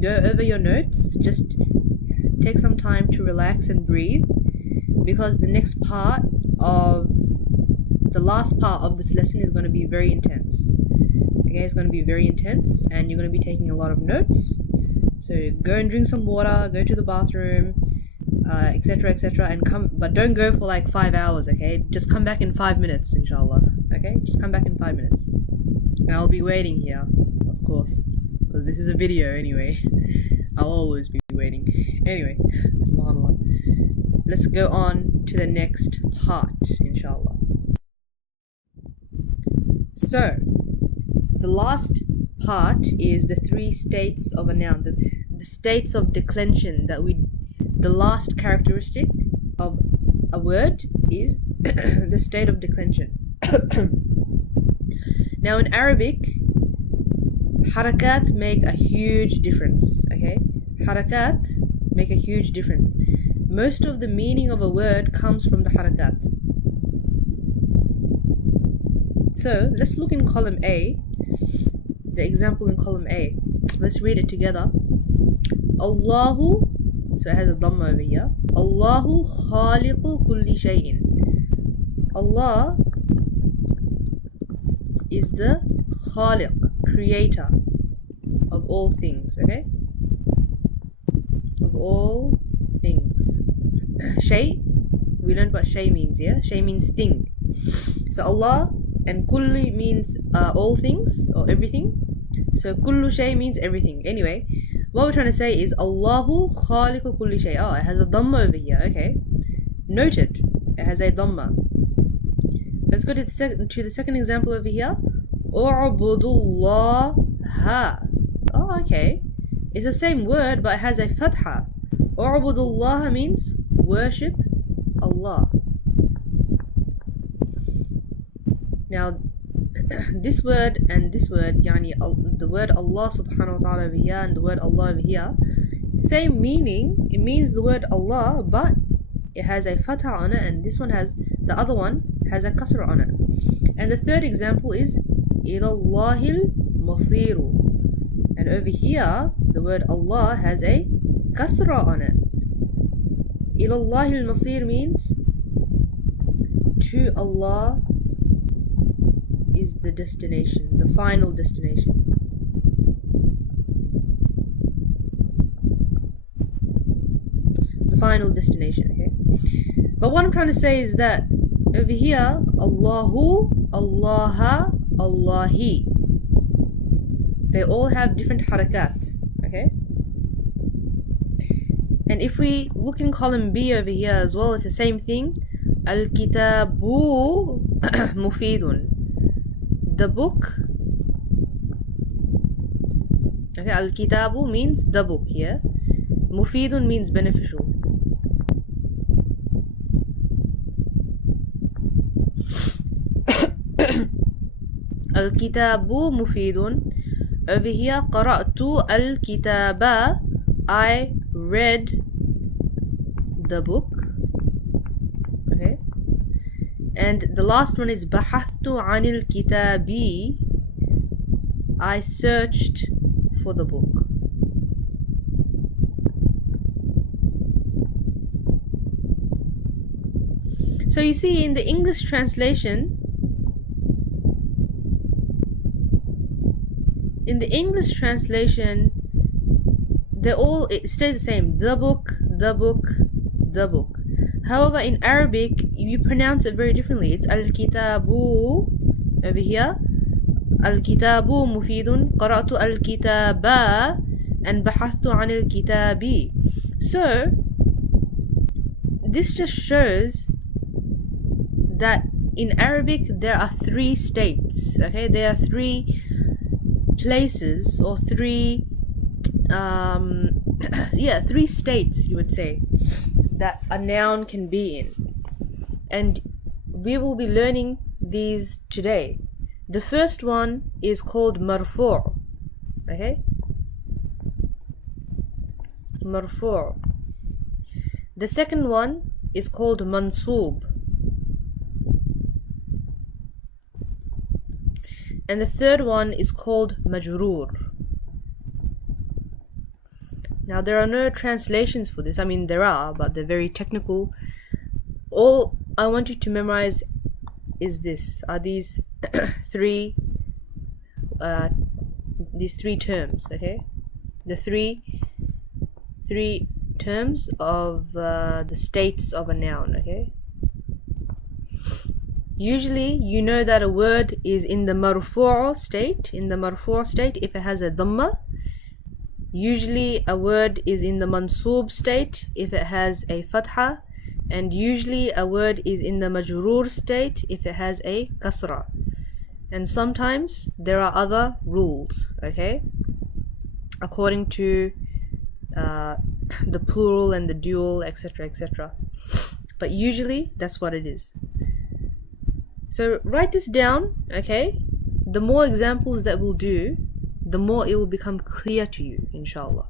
go over your notes, just take some time to relax and breathe, because the last part of this lesson is going to be very intense. Okay, it's going to be very intense and you're going to be taking a lot of notes. So go and drink some water, go to the bathroom, etc, and come, but don't go for like 5 hours, okay? Just come back in 5 minutes, inshallah. Okay, just come back in 5 minutes and I'll be waiting here, of course, because this is a video anyway. I'll always be waiting. Anyway, subhanallah. Let's go on to the next part, inshallah. So, the last part is the 3 states of a noun, the states of declension the last characteristic of a word is the state of declension. Now in Arabic, harakat make a huge difference, okay? Harakat make a huge difference. Most of the meaning of a word comes from the harakat. So let's look in column A, the example in column A. Let's read it together. Allahu, so it has a dhamma over here. Allahu khaliqu kulli shay'in. Allah is the Khaliq, creator of all things, okay? Of all things. Shay, we learned what shay means, yeah? Shay means thing. So Allah, and kulli means all things or everything. So kullu shay means everything. Anyway, what we're trying to say is Allahu khaliqu kulli shay. Oh, it has a dhamma over here, okay? Noted. It has a dhamma. Let's go to the second example over here. U'budullaha. Oh, okay. It's the same word, but it has a fatha. U'budullaha means worship Allah. Now, this word and this word, yani the word Allah subhanahu wa ta'ala over here and the word Allah over here, same meaning. It means the word Allah, but it has a fatha on it, and this one has, the other one has a kasra on it. And the third example is ilallahil masiru, and over here the word Allah has a kasra on it. Ilallahil masir means to Allah is the destination, the final destination. The final destination, okay? But what I'm trying to say is that over here, Allahu, Allaha, Allahi, they all have different harakat, okay? And if we look in column B over here as well, it's the same thing. Al-kitabu mufidun. The book. Okay, al-kitabu means the book here. Mufidun means beneficial. Al-kitabu mufidun. Over here, qara'tu al-kitaba. I read the book. Okay. And the last one is bahathtu anil kitabi. I searched for the book. So you see, in the English translation, it stays the same. The book, the book, the book. However, in Arabic, you pronounce it very differently. It's al-kitabu over here. Al-kitabu mufidun. Qara'tu al-kitaba and bahathtu anil kitabi. So, this just shows that in Arabic there are three states. Okay, there are three places or three three states, you would say, that a noun can be in, and we will be learning these today. The first one is called marfu'. Okay, marfu'. The second one is called mansub, and the third one is called majroor. Now, there are no translations for this. I mean, there are, but they're very technical. All I want you to memorize is this: are these three terms, okay? The three terms of the states of a noun, okay? Usually, you know that a word is in the marfu' state. In the marfu' state, if it has a dhamma. Usually a word is in the mansub state if it has a fatha, and usually a word is in the majroor state if it has a kasra. And sometimes there are other rules, okay, according to the plural and the dual, etc., etc. But usually that's what it is. So write this down, okay? The more examples that we'll do, the more it will become clear to you, inshallah.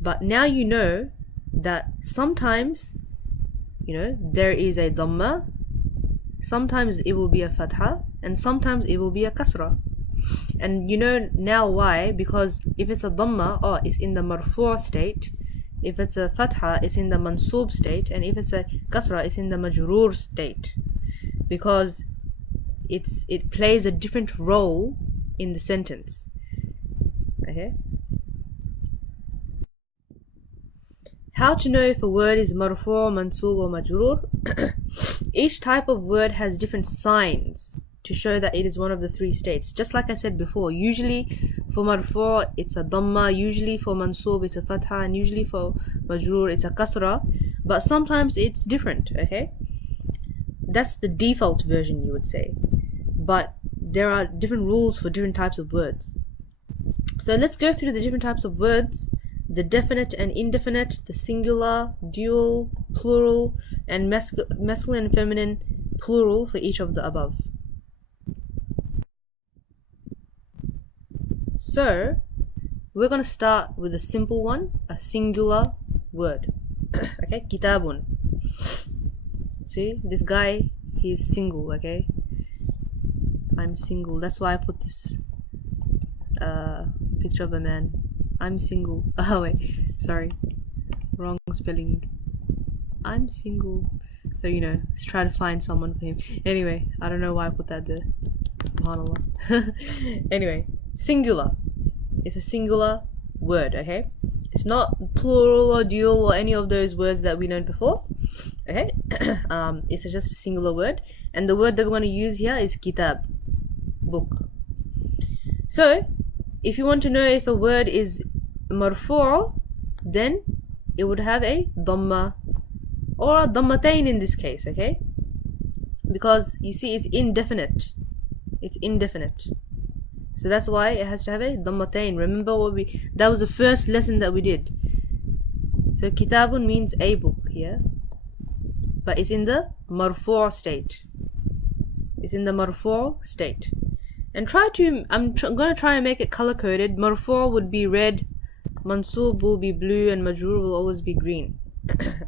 But now you know that sometimes, there is a dhamma, sometimes it will be a fatha, and sometimes it will be a kasra. And you know now why? Because if it's a dhamma, it's in the marfu' state. If it's a fatha, it's in the mansub state. And if it's a kasra, it's in the majroor state. because it plays a different role in the sentence. Okay. How to know if a word is marfu', mansoob or majroor? Each type of word has different signs to show that it is one of the three states. Just like I said before, usually for marfu' it's a dhamma, usually for mansoob it's a fatha, and usually for majroor it's a kasra, but sometimes it's different, okay? That's the default version, you would say. But there are different rules for different types of words. So let's go through the different types of words, the definite and indefinite, the singular, dual, plural, and masculine and feminine plural for each of the above. So we're going to start with a simple one, a singular word. Okay, kitabun. See, this guy, he's single, okay? I'm single. That's why I put this picture of a man. I'm single. Oh wait, sorry, wrong spelling. I'm single. So let's try to find someone for him. Anyway, I don't know why I put that there. SubhanAllah. Anyway, singular. It's a singular word, okay? It's not plural or dual or any of those words that we learned before. Okay? It's just a singular word. And the word that we're going to use here is kitab, book. So, if you want to know if a word is marfu', then it would have a dhamma or a dhammatain in this case, okay? Because you see it's indefinite. It's indefinite. So that's why it has to have a dhammatain. Remember that was the first lesson that we did. So kitabun means a book here. But it's in the marfu' state. It's in the marfu' state. And I'm going to try and make it color coded. Marfu' would be red, mansoob will be blue, and majroor will always be green.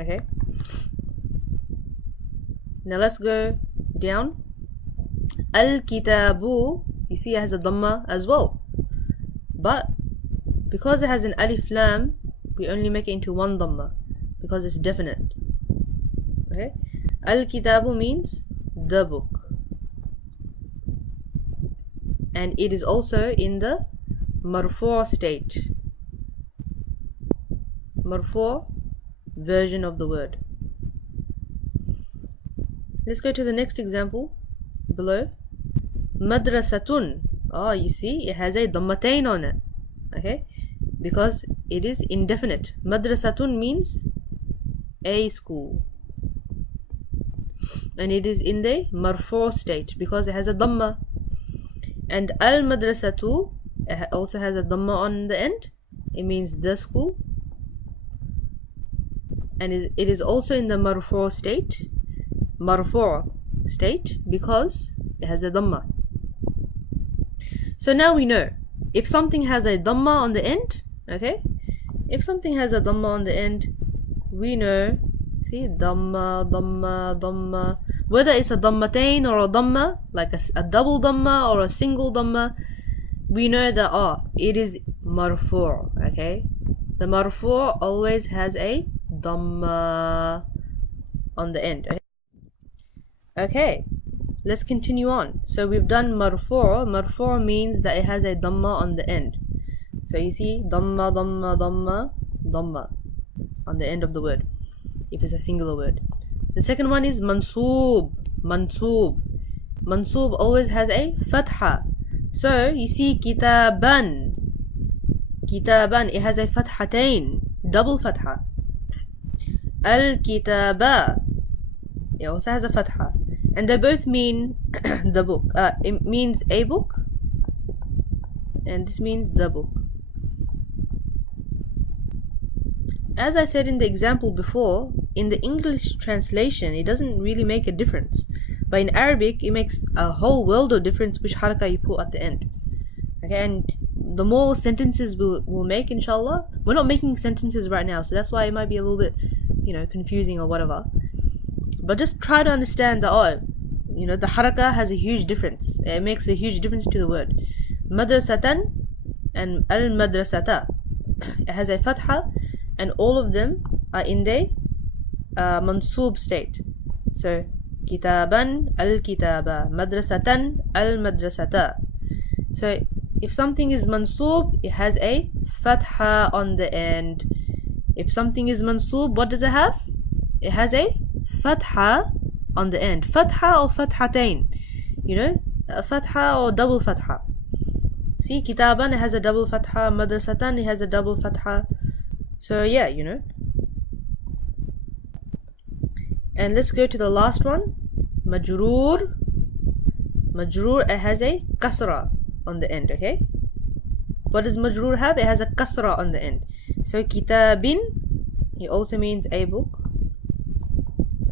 Okay? Now let's go down. Al-kitabu, you see it has a dhamma as well. But because it has an alif lam, we only make it into one dhamma because it's definite. Okay? Al-kitabu means the book. And it is also in the marfu' state. Marfu' version of the word. Let's go to the next example below. Madrasatun. Oh, you see, it has a dhammatain on it. Okay? Because it is indefinite. Madrasatun means a school. And it is in the marfu' state because it has a dhamma. And al-madrasatu also has a dhamma on the end. It means the school. And it is also in the marfu' state. Marfu' state because it has a dhamma. So now we know if something has a dhamma on the end, okay? If something has a dhamma on the end, we know, see, dhamma, dhamma, dhamma. Whether it's a dhammatain or a dhamma, like a double dhamma or a single dhamma, we know that, it is marfu', okay? The marfu' always has a dhamma on the end, okay? Okay, let's continue on. So we've done marfu'. Marfu' means that it has a dhamma on the end. So you see, dhamma, dhamma, dhamma, dhamma on the end of the word, if it's a singular word. The second one is mansoob. Mansoob. Mansoob always has a fatha. So you see kitaban. Kitaban, it has a fathatain, double fatha. Al-kitaba, it also has a fatha. And they both mean the book. It means a book. And this means the book. As I said in the example before, in the English translation, it doesn't really make a difference. But in Arabic, it makes a whole world of difference which haraka you put at the end. Okay, and the more sentences we'll make, inshallah. We're not making sentences right now, so that's why it might be a little bit, confusing or whatever. But just try to understand that, the haraka has a huge difference. It makes a huge difference to the word. Madrasatan and al-madrasata. It has a fatha, and all of them are in the mansoob state. So كتابا الكتابة مدرسة المدرسة. So if something is mansoob, it has a fatha on the end. If something is mansoob, what does it have? It has a fatha on the end. Fatha or fathatain, you know, a fatha or double fatha. See, kitaban, it has a double fatha. Madrasatan, it has a double fatha. So yeah, you know. And let's go to the last one. Majroor. Majroor, it has a kasra on the end, okay? What does majroor have? It has a kasra on the end. So kitabin, it also means a book.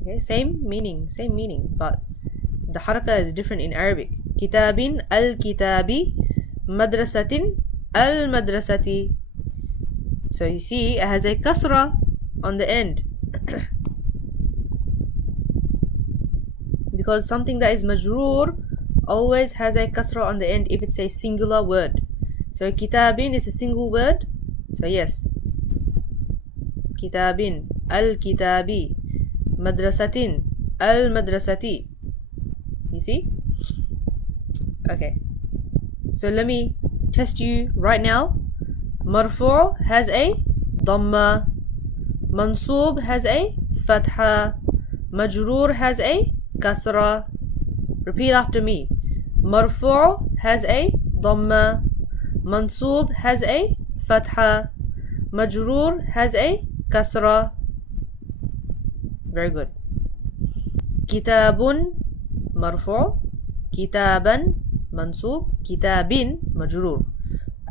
Okay, same meaning, but the haraka is different in Arabic. Kitabin al-kitabi, madrasatin al-madrasati. So you see, it has a kasra on the end. Because something that is majroor always has a kasra on the end if it's a singular word. So kitabin is a single word. So yes. Kitabin al-kitabi, madrasatin al-madrasati. You see? Okay. So let me test you right now. Marfu' has a dhamma. Mansoob has a fatha. Majroor has a kasra. Repeat after me. Marfu' has a dhamma. Mansoob has a fatha. Majroor has a kasra. Very good. Kitabun marfu'. Kitaban mansoob. Kitabin majroor.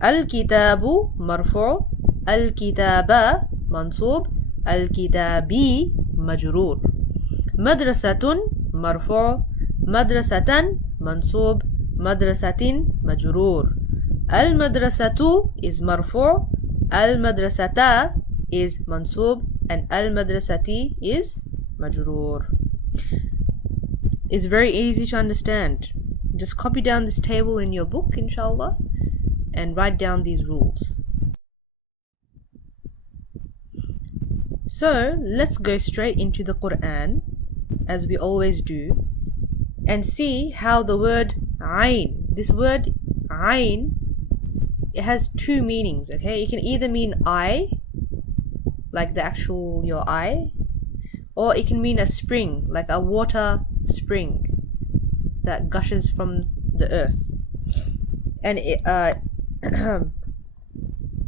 Al-kitabu marfu'. Al-kitaba mansoob. Al-kitabi majroor. Madrasatun marfu'. Madrasatan mansoob. Madrasatin majroor. Al-madrasatu is marfu'. Al-madrasata is mansoob. And al-madrasati is majroor. It's very easy to understand. Just copy down this table in your book, inshallah, and write down these rules. So let's go straight into the Quran, as we always do, and see how the word ayn, this word ayn, it has two meanings, okay? It can either mean eye, like the actual your eye, or it can mean a spring, like a water spring that gushes from the earth. And it,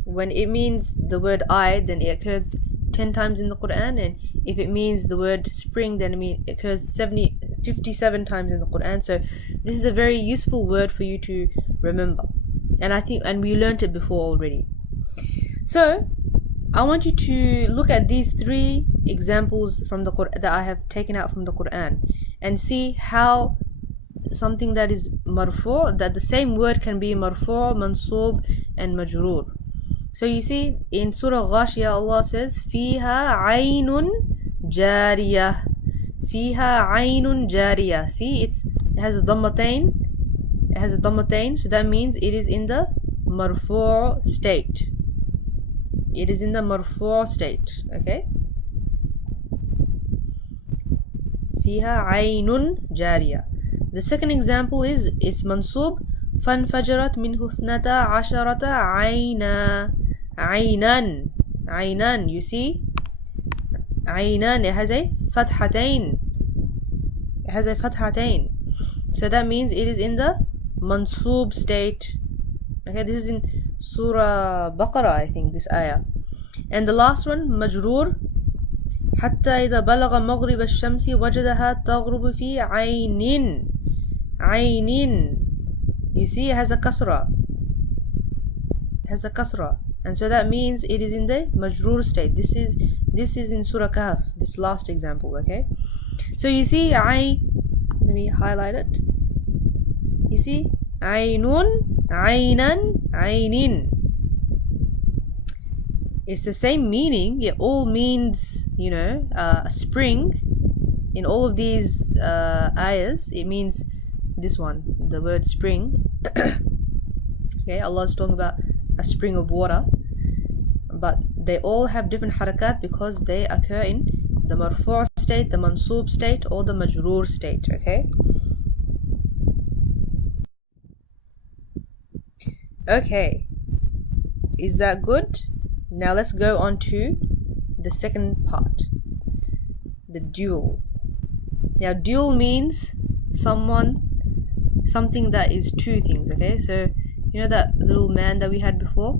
when it means the word eye, then it occurs 10 times in the Quran, and if it means the word spring, then it occurs 57 times in the Quran. So this is a very useful word for you to remember, and we learnt it before already. So I want you to look at these three examples from the Quran that I have taken out from the Quran, and see how something that is marfu', that the same word can be marfu', mansoob, and majroor. So you see, in Surah Ghashiyah, Allah says, "Fiha aynun jariyah." Fiha aynun jariyah. See, it has a dhammatain. It has a dhammatain, so that means it is in the marfu' state. It is in the marfu' state. Okay. Fiha aynun jariyah. The second example is mansoob. فانفجرت منه اثنتا عشرة عينا. عينان. عينان. You see? عينان. It has a fathatain. It has a fathatain. So that means it is in the mansoob state. Okay, this is in Surah Baqarah, I think, this ayah. And the last one, majroor. حتى إذا بلغ مغرب الشمس وجدها تغرب في عين. عين. You see, it has a kasra. It has a kasra. And so that means it is in the majroor state. This is in Surah Kahf, this last example, okay? So you see, let me highlight it. You see, aynun, aynan, aynin. It's the same meaning. It all means, you know, a spring. In all of these ayahs, it means this one, the word spring. Okay, Allah is talking about a spring of water, but they all have different harakat because they occur in the marfu' state, the mansoob state, or the majroor state. Okay. Okay. Is that good? Now let's go on to the second part, the dual. Now dual means something that is two things. Okay, so you know that little man that we had before,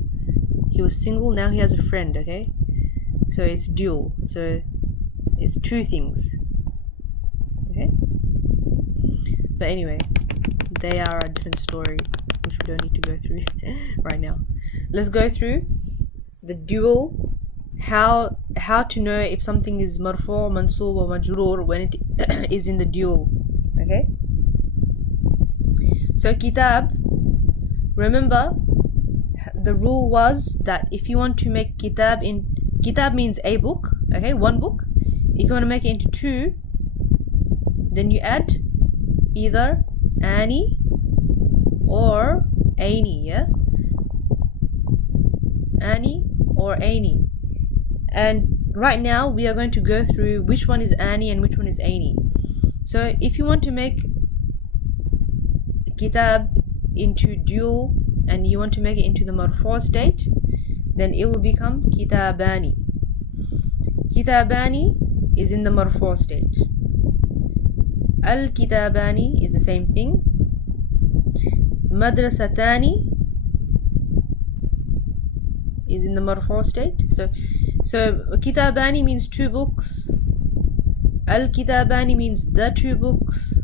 he was single, now he has a friend. Okay, so it's dual, so it's two things. Okay, but anyway, they are a different story which we don't need to go through right now. Let's go through the dual, how to know if something is marfu', mansoob or majroor when it is in the dual. Okay, so kitab, remember the rule was that if you want to make kitab means a book, okay, one book. If you want to make it into two, then you add either ani or aini, yeah, ani or aini. And right now we are going to go through which one is ani and which one is aini. So if you want to make kitab into dual and you want to make it into the marfu' state, then it will become kitabani. Kitabani is in the marfu' state. Al-kitabani is the same thing. Madrasatani is in the marfu' state. So kitabani means two books. Al-kitabani means the two books.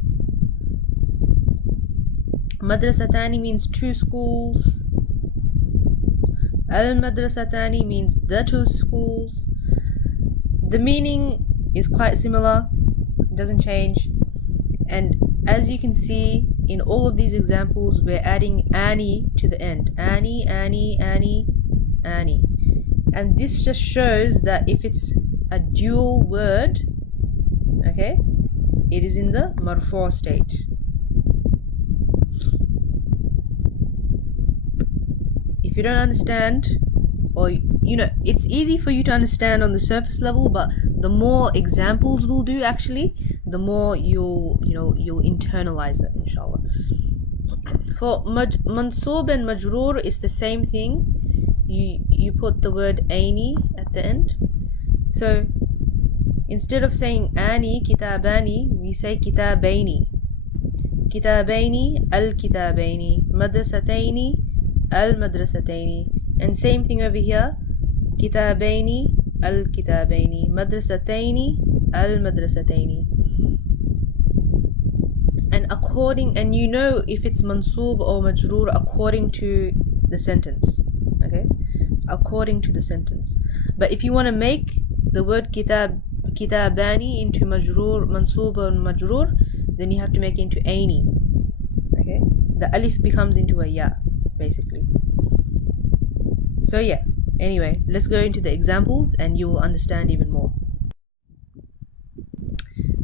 Madrasatani means two schools. Al-madrasatani means the two schools. The meaning is quite similar, it doesn't change. And as you can see in all of these examples, we're adding ani to the end. Ani, ani, ani, ani. And this just shows that if it's a dual word, okay, it is in the marfu' state. If you don't understand, or you know, it's easy for you to understand on the surface level, but the more examples we'll do, actually, the more you'll internalize it, inshallah. For mansoob and majroor, it's the same thing. You put the word aini at the end. So instead of saying ani kitabani, we say kitabaini. Kitabaini al-kitabaini, madrasataini al-madrasataini. And same thing over here, kitabaini al-kitabaini, madrasataini al-madrasataini. And you know if it's mansoob or majroor according to the sentence. Okay, according to the sentence. But if you want to make the word kitabani into majroor, mansoob or majroor, then you have to make it into aini. Okay, the alif becomes into a ya, basically. So yeah, anyway, let's go into the examples and you will understand even more.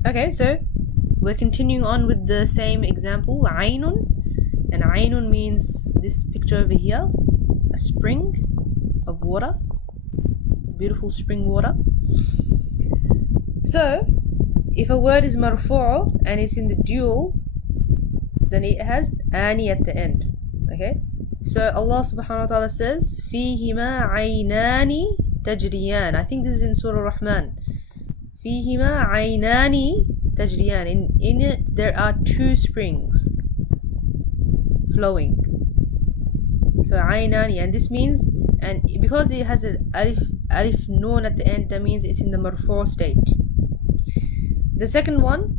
Okay, so we're continuing on with the same example, aynun. And aynun means this picture over here, a spring of water, beautiful spring water. So if a word is marfu' and it's in the dual, then it has ani at the end. Okay, so Allah subhanahu wa ta'ala says فيهما عينان تجريان. I think this is in Surah Rahman. فيهما عينان تجريان. In it there are two springs flowing. So aynani, and this means, and because it has an alif noon at the end, that means it's in the marfu' state. The second one,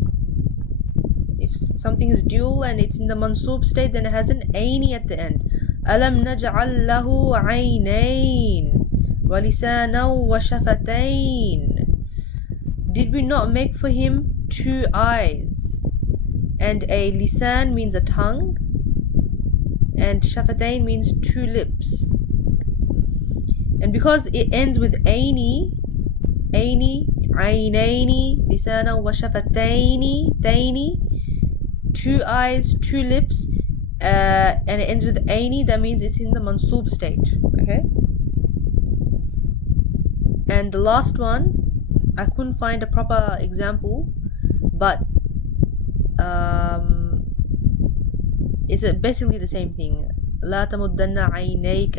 if something is dual and it's in the mansoob state, then it has an aini at the end. Alam naj'al lahu aynayn wa lisanan wa shafatayn. Did we not make for him two eyes? And a lisan means a tongue, and shafatayn means two lips. And because it ends with aini, aynayni, lisana wa shafatayni, tayni, two eyes, two lips, and it ends with aini, that means it's in the mansoob state. Okay. And the last one, I couldn't find a proper example, but it's basically the same thing. لا تمدن عينيك.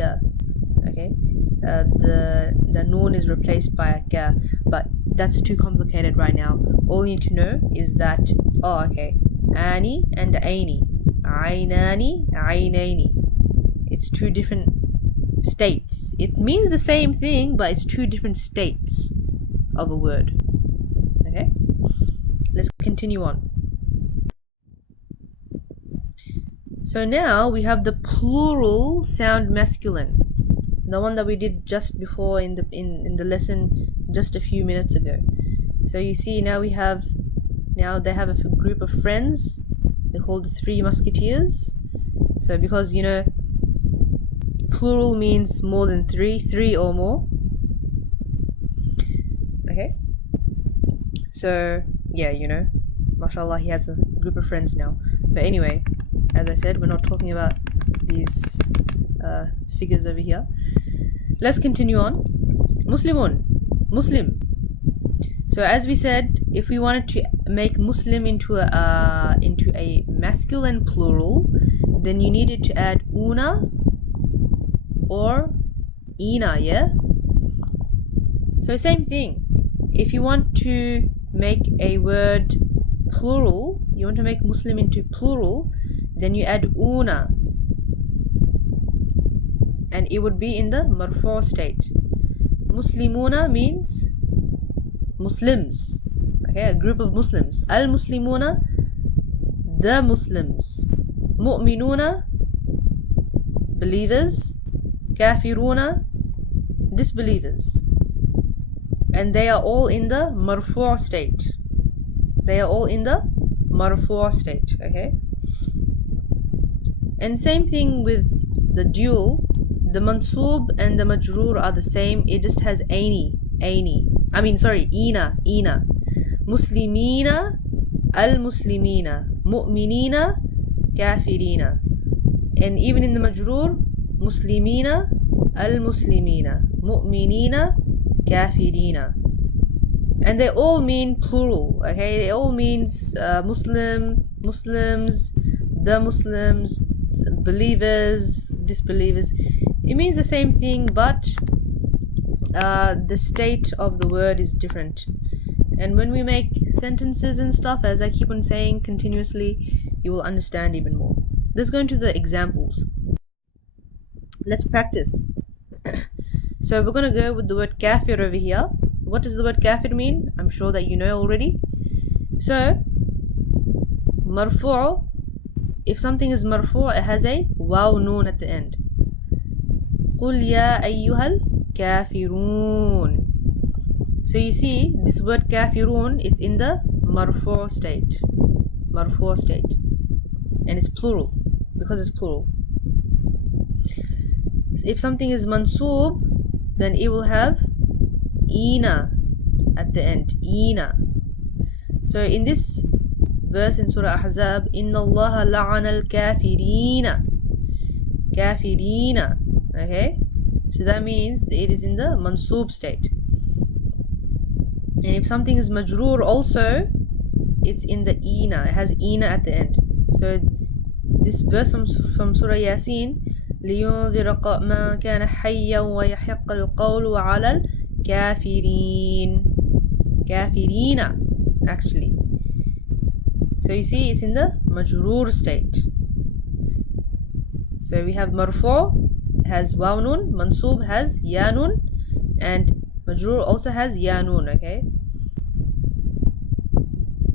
Okay, the noon is replaced by a ka, but that's too complicated right now. All you need to know is that, oh okay, ani and aini, aynani, aynaini, it's two different states. It means the same thing, but it's two different states of a word. Okay, let's continue on. So now we have the plural sound masculine, the one that we did just before in the lesson just a few minutes ago. So you see now they have a group of friends. They're called the Three Musketeers. So because plural means more than three or more. Okay, so yeah, mashallah, he has a group of friends now. But anyway, as I said, we're not talking about these figures over here. Let's continue on. Muslimun, Muslim. So as we said, if we wanted to make Muslim into a masculine plural, then you needed to add una or ina, yeah? So same thing. If you want to make a word plural, you want to make Muslim into plural, then you add una, and it would be in the marfu' state. Muslimuna means Muslims, okay, a group of Muslims. Al-Muslimuna, the Muslims. Mu'minuna, believers. Kafiruna, disbelievers. And they are all in the marfu' state. They are all in the marfu' state, okay? And same thing with the dual. The mansub and the majroor are the same. It just has ina. Muslimina, al-muslimina, mu'minina, kafirina. And even in the majroor, muslimina, al-muslimina, mu'minina, kafirina. And they all mean plural, okay? It all means Muslims, the Muslims, believers, disbelievers. It means the same thing, but the state of the word is different. And when we make sentences and stuff, as I keep on saying continuously, you will understand even more. Let's go into the examples. Let's practice. So we're going to go with the word kafir over here. What does the word kafir mean? I'm sure that you know already. So, marfu', if something is marfu', it has a waw noon at the end. قُلْ يَا أَيُّهَا الْكَافِرُونَ. So you see, this word kafirun is in the marfu' state. Marfu' state. And it's plural, because it's plural. If something is mansub, then it will have ina at the end. Ina. So in this verse in Surah Ahzab, Inna Allah la'ana al-kafirina. Kafirina. Okay? So that means it is in the mansub state. And if something is majroor also, it's in the ina. It has ina at the end. So this verse from Surah Yasin, لِيُنذِرَ مَنْ كَانَ حَيًّا وَيَحِقَّ الْقَوْلُ عَلَى الْكَافِرِينَ. Kafirina, actually. So you see, it's in the majroor state. So we have marfu' has waw nun, mansub has ya nun, and majroor also has ya nun, okay?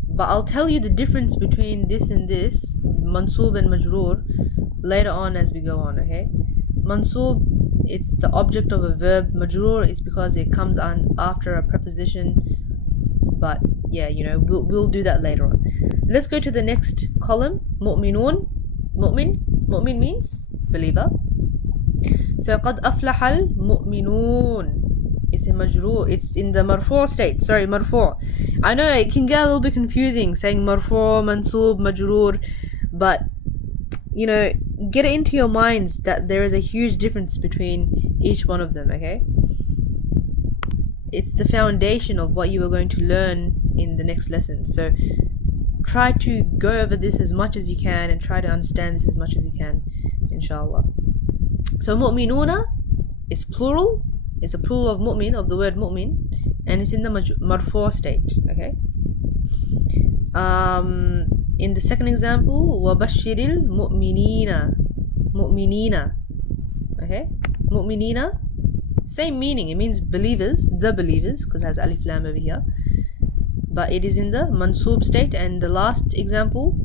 But I'll tell you the difference between this and this, mansub and majroor, later on as we go on, okay? Mansub, it's the object of a verb. Majroor is because it comes on after a preposition. But yeah, we'll do that later on. Let's go to the next column. Mu'minun. Mu'min means believer. So قد أفلح المؤمنون. It's in majroor. It's in the marfu' state. Sorry, marfu'. I know it can get a little bit confusing saying marfu', mansub, majroor, but get it into your minds that there is a huge difference between each one of them, okay? it's the foundation of what you are going to learn in the next lesson. So try to go over this as much as you can and try to understand this as much as you can, inshallah. So mu'minuna is plural. It's a plural of mu'min, of the word mu'min, and it's in the marfu' state. Okay. In the second example, wabashiril mu'minina. Okay, mu'minina, same meaning. It means believers, the believers, because it has alif lam over here, but it is in the mansub state. And the last example,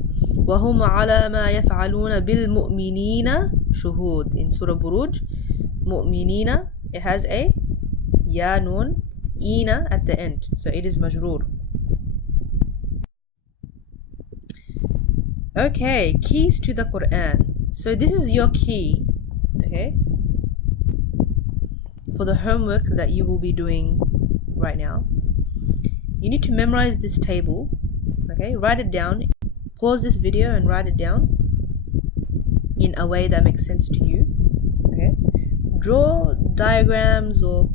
وَهُمْ عَلَى مَا يَفْعَلُونَ بِالْمُؤْمِنِينَ شُهُودٍ. In Surah Buruj, mu'minina, it has a ya nun ina at the end, so it is majroor. Okay, keys to the Quran. So this is your key, okay, for the homework that you will be doing right now. You need to memorize this table, okay, write it down, pause this video and write it down in a way that makes sense to you, okay. Draw diagrams or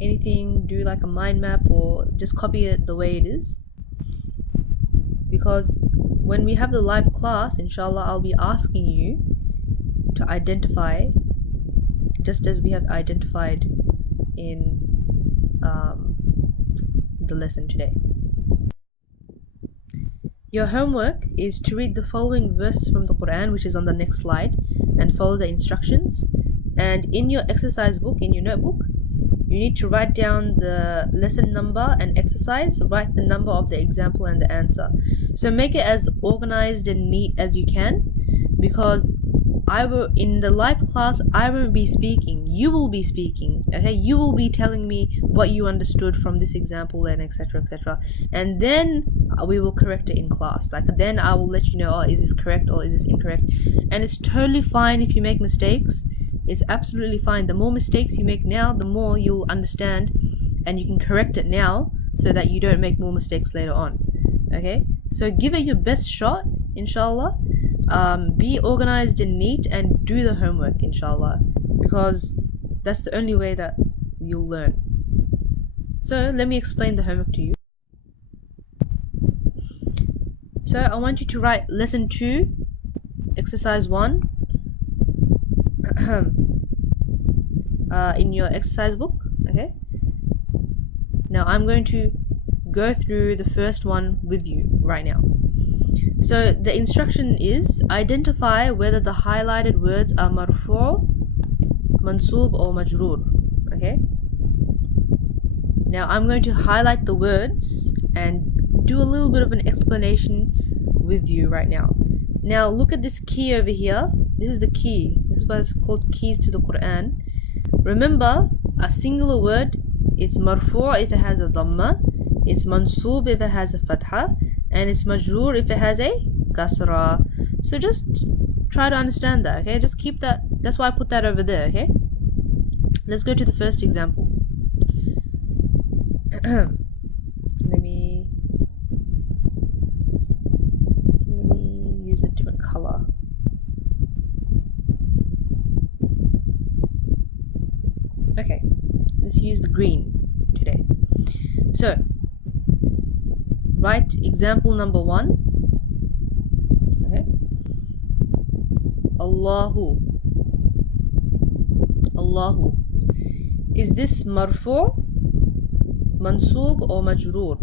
anything, do like a mind map, or just copy it the way it is, because when we have the live class, inshallah, I'll be asking you to identify, just as we have identified in the lesson today. Your homework is to read the following verses from the Quran, which is on the next slide, and follow the instructions. And in your exercise book, in your notebook, you need to write down the lesson number and exercise, write the number of the example and the answer. So make it as organized and neat as you can, because in the live class, I won't be speaking, you will be speaking, okay? You will be telling me what you understood from this example and etc, etc. And then we will correct it in class. Like, then I will let you know, oh, is this correct or is this incorrect? And it's totally fine if you make mistakes. It's absolutely fine. The more mistakes you make now, the more you'll understand, and you can correct it now so that you don't make more mistakes later on. Okay? So give it your best shot, inshallah. Be organized and neat and do the homework, inshallah, because that's the only way that you'll learn. So let me explain the homework to you. So I want you to write lesson 2, exercise 1, in your exercise book, okay? Now I'm going to go through the first one with you right now. So the instruction is identify whether the highlighted words are marfu', mansub or majroor, okay? Now I'm going to highlight the words and do a little bit of an explanation with you right now. Now look at this key over here. This is the key. This is what it's called, keys to the Quran. Remember, a singular word is marfu' if it has a dhamma, it's mansub if it has a fatha, and it's majroor if it has a kasra. So just try to understand that, okay? Just keep that. That's why I put that over there, okay? Let's go to the first example. Let me use a different color. Okay, let's use the green today. So write example number 1. Okay. Allahu. Allahu. Is this marfu', mansub or majroor?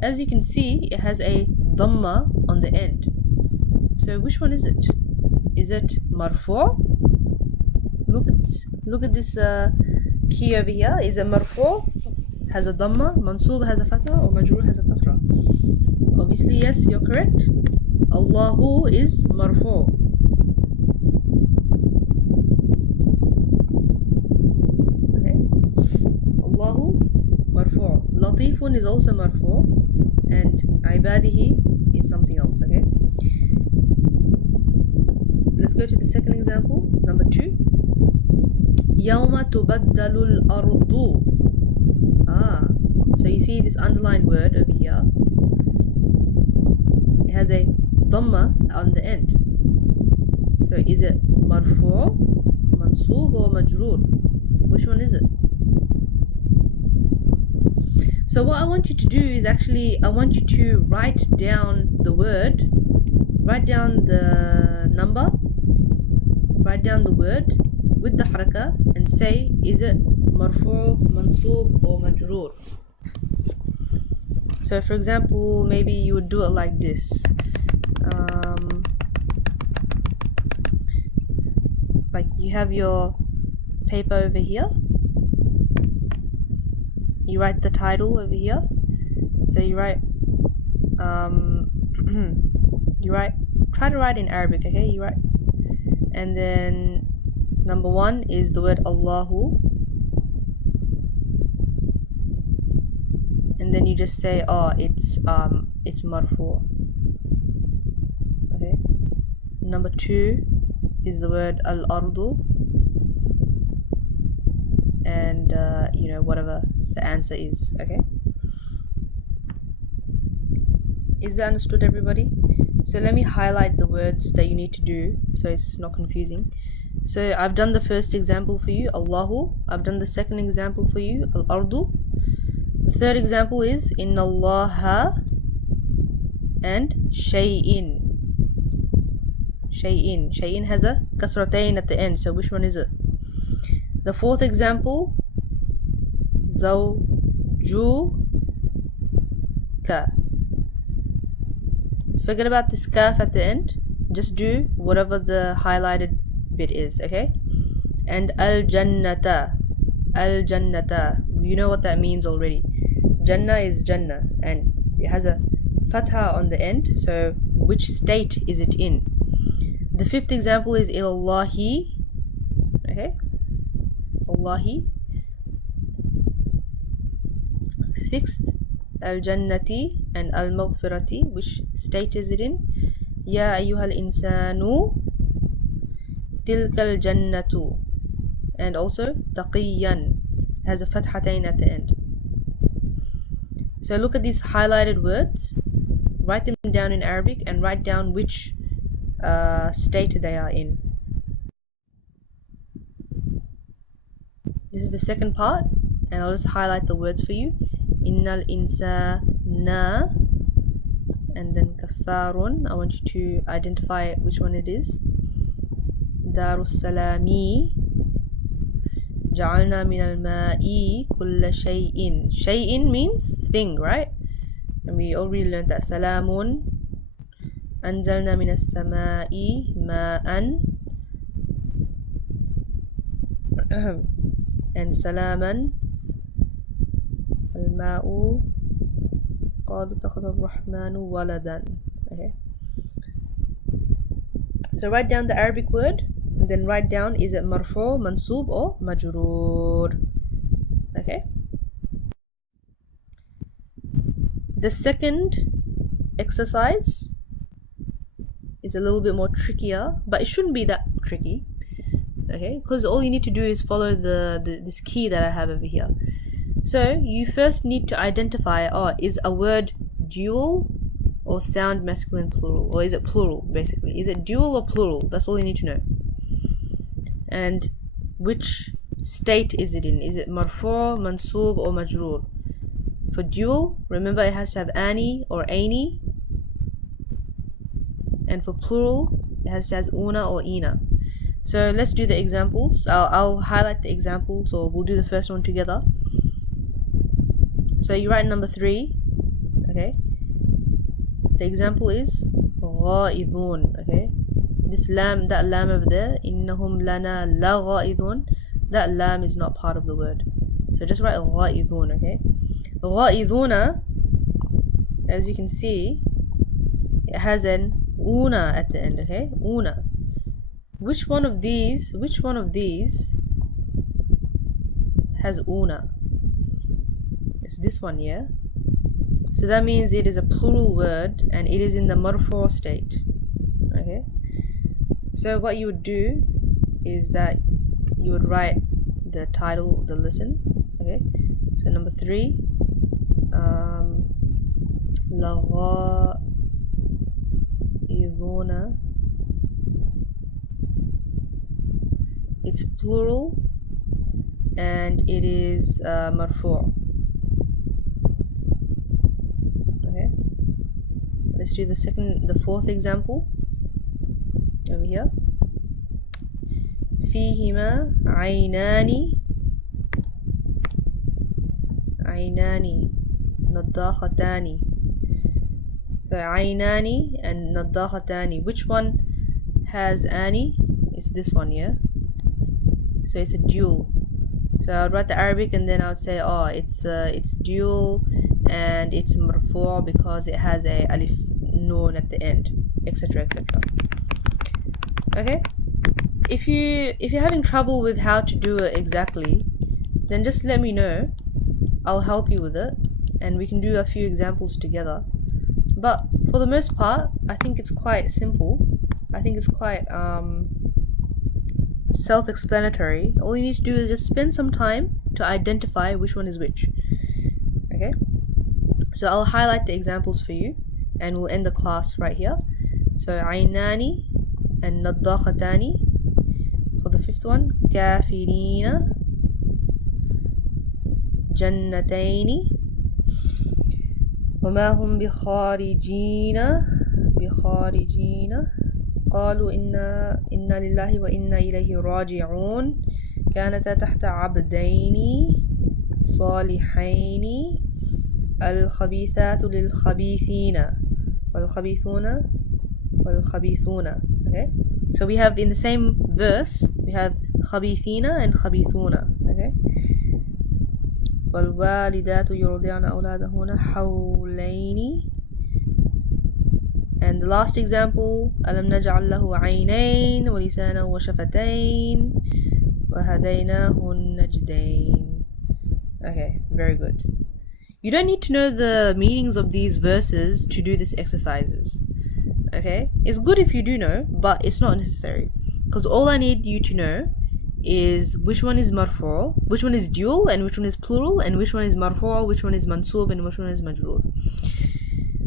As you can see, it has a dhamma on the end. So which one is it? Is it marfu'? Look at this key over here. Is it marfu', has a dhamma, mansub has a fatha, or majroor has a kasra? Obviously yes, you're correct. Allahu is marfu'. Okay. Allahu marfu'. Latifun is also marfu', and ibadihi is something else, okay? Let's go to the second example, number 2. Yawma tubaddalu al-ardu. So you see this underlined word over here. It has a dhamma on the end. So is it marfu', mansub or majroor? Which one is it? So what I want you to do is actually, I want you to write down the word, write down the number, write down the word with the haraka and say, is it marfu', mansoob or majroor? So for example, maybe you would do it like this. Like you have your paper over here, you write the title over here, so you write try to write in Arabic, okay? You write, and then number 1 is the word Allahu, and then you just say, oh, it's marfu', okay? Number 2 is the word al-ardu, and you know, whatever the answer is, okay? Is that understood, everybody? So let me highlight the words that you need to do so it's not confusing. So I've done the first example for you, Allahu. I've done the second example for you, al-ardu. The third example is inna Allaha and shay'in. Shay'in has a kasratain at the end, so which one is it? The fourth example, zawjuka. Forget about this kaf at the end, just do whatever the highlighted bit is, okay? And al-jannata, you know what that means already. Jannah is Jannah, and it has a fatha on the end, so which state is it in? The fifth example is ilallahi, okay? Allahi. Sixth, al-jannati and al-maghfirati, which state is it in? Ya ayyuhal insanu tilkal jannatu, and also taqiyan has a fathatain at the end. So look at these highlighted words, write them down in Arabic and write down which state they are in. This is the second part, and I'll just highlight the words for you. Innal insana, and then kafarun. I want you to identify which one it is. Darus salami. Ja'alna min al-ma'i kulla shay'in. Shay'in means thing, right? And we already learned that. Salamun. Anzalna min as-sama'i ma'an. And salaman. Al-ma'u qalu takhadha ar-rahmanu waladan. Okay. So write down the Arabic word, and then write down, is it marfu', mansoob or majroor? Okay. The second exercise is a little bit more trickier, but it shouldn't be that tricky, okay? Because all you need to do is follow this key that I have over here. So you first need to identify, is a word dual or sound masculine plural, or is it plural? Basically, is it dual or plural? That's all you need to know. And which state is it in? Is it marfu', mansoob or majroor? For dual, remember it has to have ani or aini, and for plural it has to have una or ina. So let's do the examples. I'll highlight the examples, or we'll do the first one together. So you write number 3, okay? The example is ghaidun, okay? This lam, that lam over there, innahum lana la ghaidun, that lam is not part of the word. So just write ghaidun, okay? Ghaiduna, as you can see, it has an una at the end, okay? Una. Which one of these has una? It's this one, yeah? So that means it is a plural word and it is in the marfu' state, okay? So what you would do is that you would write the title of the lesson, okay? So number 3, laghaiduna, it's plural and it is marfu'. let's do the fourth example over here. فيهما عينان نضاختان. So عينان and نضاختان. Which one has ani? It's this one, yeah? So it's a dual. So I would write the Arabic and then I would say, oh, it's dual and it's marfu' because it has a alif noon at the end, etc., etc. Okay? If you're having trouble with how to do it exactly, then just let me know. I'll help you with it and we can do a few examples together. But for the most part, I think it's quite simple. I think it's quite self-explanatory. All you need to do is just spend some time to identify which one is which. Okay? So I'll highlight the examples for you and we'll end the class right here. So عينان and نضاختان. For the fifth one, كافرين جنتين وما هم بخارجين قالوا إنا لله وإنا إليه راجعون كانتا تحت عبدين صالحين الخبيثات للخبيثين والخبيثون. Okay, so we have in the same verse we have خبيثين and خبيثون. Okay, والوالدات يرضعن أولادهن حولين. And the last example, ألم نجعل له عينين ولسانا وشفتين وهديناه النجدين. Okay, very good. You don't need to know the meanings of these verses to do these exercises. Okay, it's good if you do know, but it's not necessary, because all I need you to know is which one is marfu', which one is dual, and which one is plural, and which one is marfu', which one is mansub, and which one is majroor.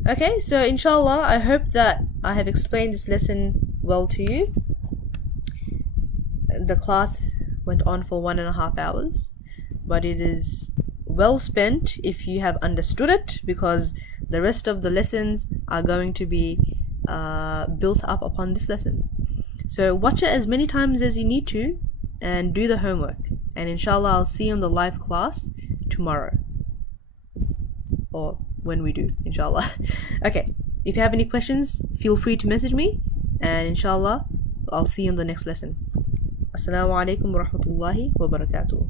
Okay, so inshallah, I hope that I have explained this lesson well to you. The class went on for 1.5 hours, but it is well spent if you have understood it, because the rest of the lessons are going to be built up upon this lesson. So watch it as many times as you need to and do the homework. And inshallah, I'll see you in the live class tomorrow. Or when we do, inshallah. Okay, if you have any questions, feel free to message me, and inshallah I'll see you in the next lesson. Assalamu alaikum wa rahmatullahi wa barakatuh.